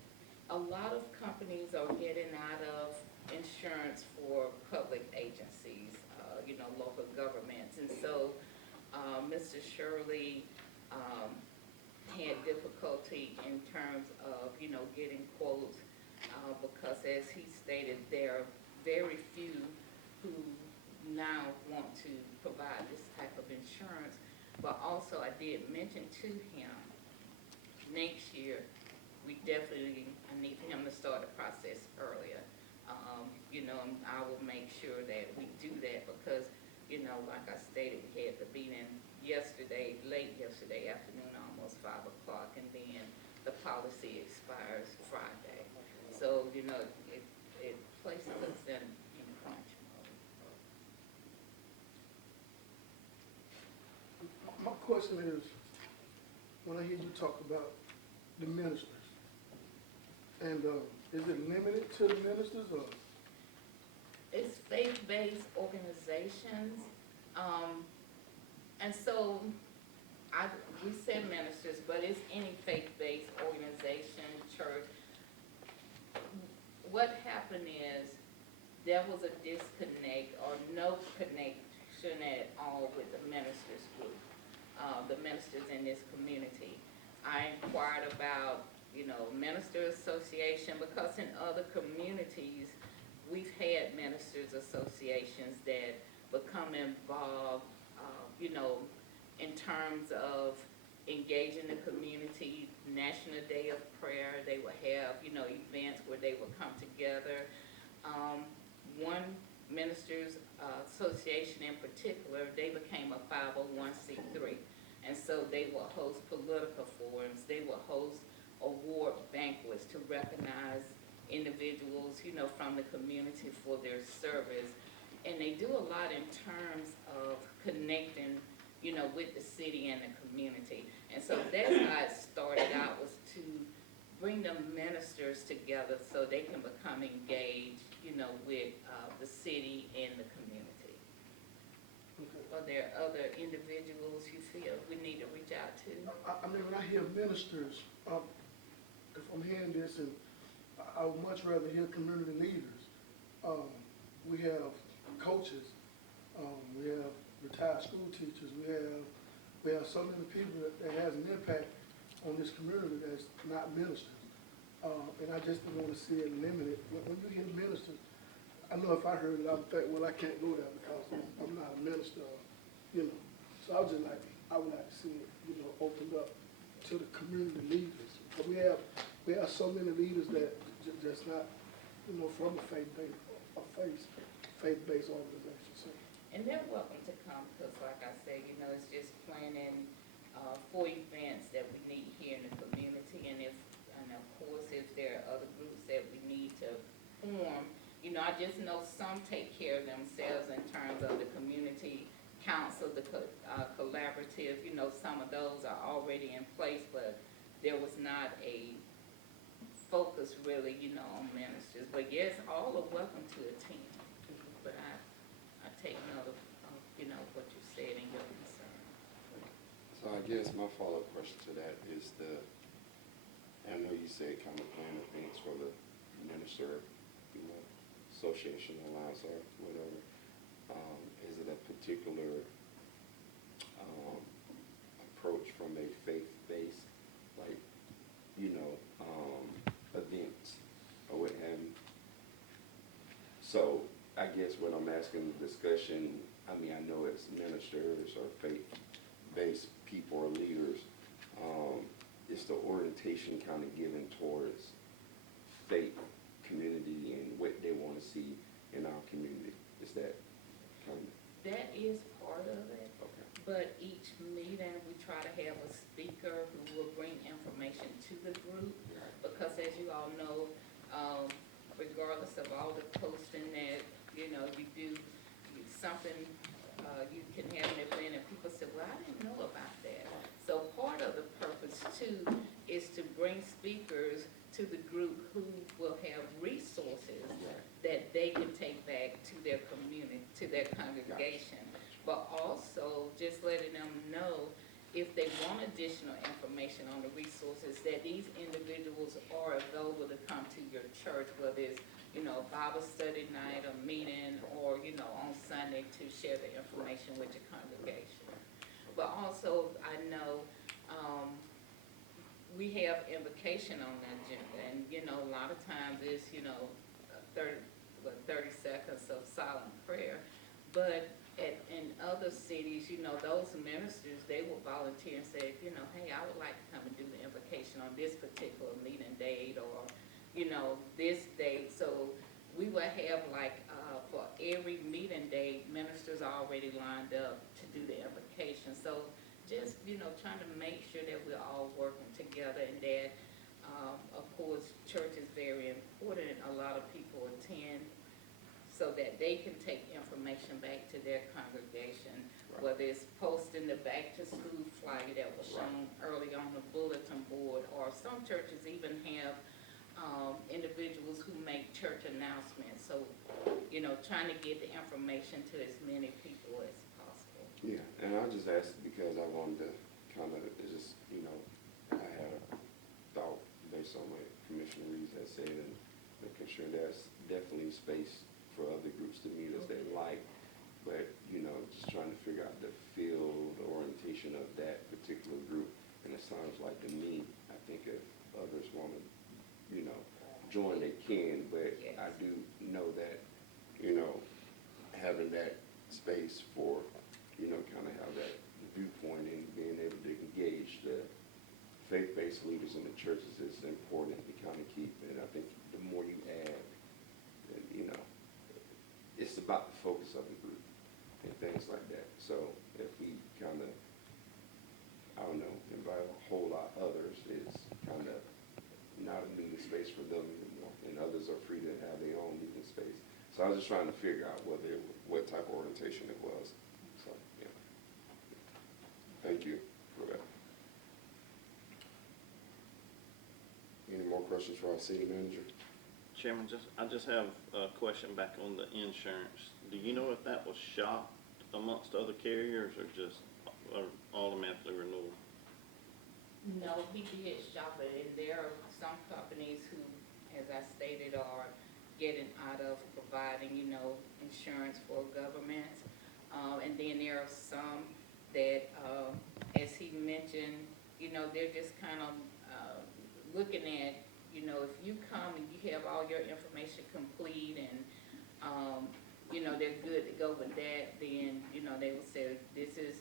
a lot of companies are getting out of insurance for public agencies, you know, local governments. And so Mr. Shirley had difficulty in terms of, you know, getting quotes because, as he stated, there are very few who now want to provide this type of insurance. But also, I did mention to him, next year, I need him to start the process earlier. You know, I will make sure that we do that because, you know, like I stated, we had the meeting yesterday, late yesterday afternoon, almost 5 o'clock, and then the policy expires Friday. So, you know, it places us in crunch mode. question is, when I hear you talk about the ministers, and, is it limited to the ministers, or? It's faith-based organizations, and so we said ministers, but it's any faith-based organization, church. What happened is, there was a disconnect or no connection at all with the ministers group, the ministers in this community. I inquired about, minister association, because in other communities, we've had ministers associations that become involved, in terms of engaging the community, National Day of Prayer. They would have, events where they would come together. One ministers association in particular, they became a 501c3. And so they will host political forums, they will host award banquets to recognize individuals, from the community for their service. And they do a lot in terms of connecting, with the city and the community. And so that's how it started out, was to bring the ministers together so they can become engaged, with the city and the community. Okay. Are there other individuals you feel we need to reach out to? I mean, when I hear ministers, if I'm hearing this, and I would much rather hear community leaders. We have coaches, we have retired school teachers, we have so many people that has an impact on this community that's not ministers. And I just don't want to see it limited. When you hear ministers, I know if I heard it, I would think, well, I can't go there because I'm not a minister, So I would like to see it, opened up to the community leaders. But we have so many leaders that just not, from a faith-based organization. So. And they're welcome to come, because like I said, it's just planning for events that we need here in the community. And of course, if there are other groups that we need to form, I just know some take care of themselves in terms of the community council, the collaborative, some of those are already in place, but there was not a focus really, on ministers. But yes, all are welcome to attend. But I take note of, what you said and your concern. So I guess my follow-up question to that is I know you said kind of plan of things for the minister, association, alliance, or whatever. Is it a particular approach from a faith-based, like, events or what have you? So I guess what I'm asking the discussion, I know it's ministers or faith-based people or leaders, it's the orientation kind of given towards faith, community, and what they want to see in our community. Is that kind of? That is part of it. Okay. But each meeting, we try to have a speaker who will bring information to the group. Because as you all know, regardless of all the posting that, you do something, you can have an event and people say, well, I didn't know about that. So part of the purpose too is to bring speakers to the group who will have resources that they can take back to their community, to their congregation. But also just letting them know if they want additional information on the resources, that these individuals are available to come to your church, whether it's, Bible study night, a meeting, or, on Sunday to share the information with your congregation. But also, I know, we have invocation on the agenda, and, a lot of times it's, 30 seconds of silent prayer. But in other cities, those ministers, they will volunteer and say, hey, I would like to come and do the invocation on this particular meeting date, or, this date. So we will have for every meeting date, ministers are already lined up to do the invocation. So just, trying to make sure that we're all working together, and that, of course, church is very important. A lot of people attend. so that they can take information back to their congregation, Right. whether it's posting the back to school flyer that was shown early on the bulletin board, or some churches even have individuals who make church announcements. So, you know, trying to get the information to as many people as possible. Yeah, and I just asked because I wanted to kind of, just, you know, I had a thought based on what Commissioner Reeves had said, and making sure there's definitely space for other groups to meet as they like. But, you know, just trying to figure out the field, the orientation of that particular group. And it sounds like to me, I think if others want to, you know, join, they can. But Yes. I do know that, you know, having that space for, you know, kind of have that viewpoint and being able to engage the faith-based leaders in the churches is important to kind of keep. And I think the more you add, then, you know, it's about the focus of the group and things like that. So if we kind of, I don't know, invite a whole lot others, it's kind of not a meeting space for them anymore. And others are free to have their own meeting space. So I was just trying to figure out what type of orientation it was. So, yeah. Thank you for that. Any more questions for our city manager? Chairman, I just have a question back on the insurance. Do you know if that was shopped amongst other carriers or just automatically renewal? No, he did shop it, and there are some companies who, as I stated, are getting out of providing, you know, insurance for governments. And then there are some that, as he mentioned, you know, they're just kind of looking at, you know, if you come and you have all your information complete and, you know, they're good to go with that, then, you know, they will say, this is,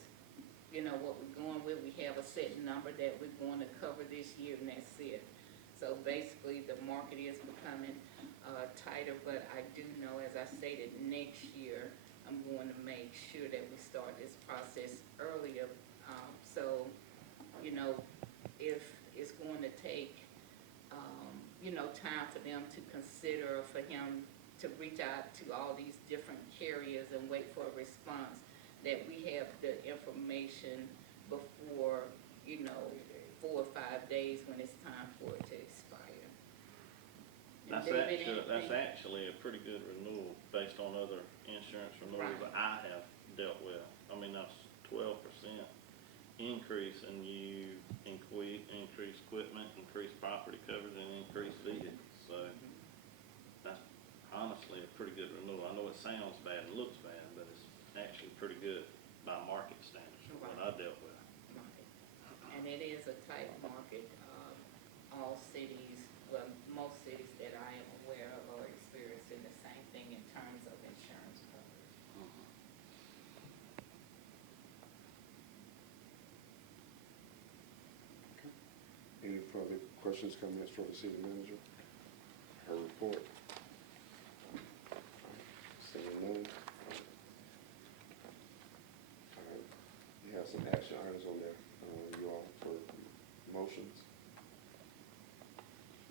you know, what we're going with. We have a set number that we're going to cover this year, and that's it. So basically, the market is becoming tighter, but I do know, as I stated, next year, I'm going to make sure that we start this process earlier. So, you know, if it's going to take, you know, time for them to consider, for him to reach out to all these different carriers and wait for a response, that we have the information before, you know, 4 or 5 days when it's time for it to expire. That's actually a pretty good renewal based on other insurance renewals that I have dealt with. I mean, that's 12% increase, and you increase equipment, increase property coverage, and increase vehicles. So that's honestly a pretty good renewal. I know it sounds bad and looks bad, but it's actually pretty good by market standards from what I dealt with. And it is a tight market. All cities, well, most cities that I am aware of are experiencing the same thing in terms of insurance coverage. Any further questions, comments for the city manager? Her report? Seeing none? All right. We have some action items on there, you all, for motions.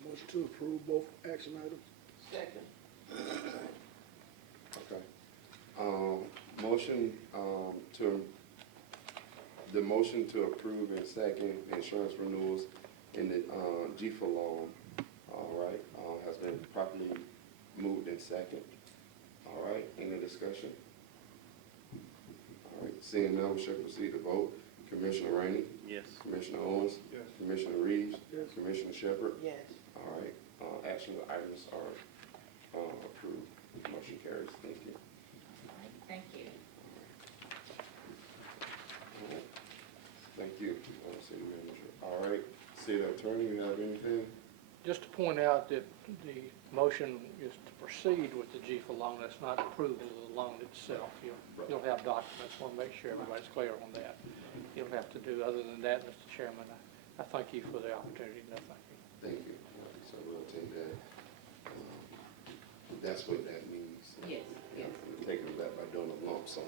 Motion to approve both action items. Second. Okay. Motion, the motion to approve and second insurance renewals in the, GFA loan, all right, has been properly moved in second. All right, any discussion? All right, seeing none, we shall proceed to vote. Commissioner Rainey? Yes. Commissioner Owens? Yes. Commissioner Reeves? Yes. Commissioner Shepherd? Yes. All right, action items are approved. Motion carries. Thank you. All right, thank you. All right. Thank you, city manager. All right, city attorney, you have anything? Just to point out that the motion is to proceed with the GFA loan, it's not approval of the loan itself. You'll have documents, want to make sure everybody's clear on that. You'll have to do, other than that, Mr. Chairman, I thank you for the opportunity, no thank you. Thank you. So we'll take that. That's what that means. Yes, yes. We're taking it back by doing a lump sum.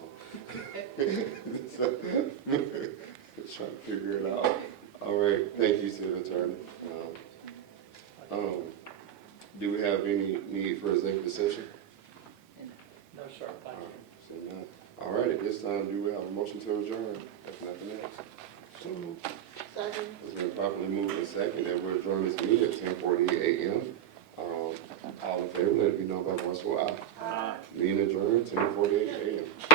So, just trying to figure it out. All right, thank you, city attorney. Do we have any need for executive session? sir, thank you. Seeing none. All right, at this time, do we have a motion to adjourn? If nothing else. So moved. Second. It's been properly moved and second that we're adjourning this meeting at 10:48 a.m. All in favor, let it be known by voice or aye. Meeting adjourned, 10:48 a.m.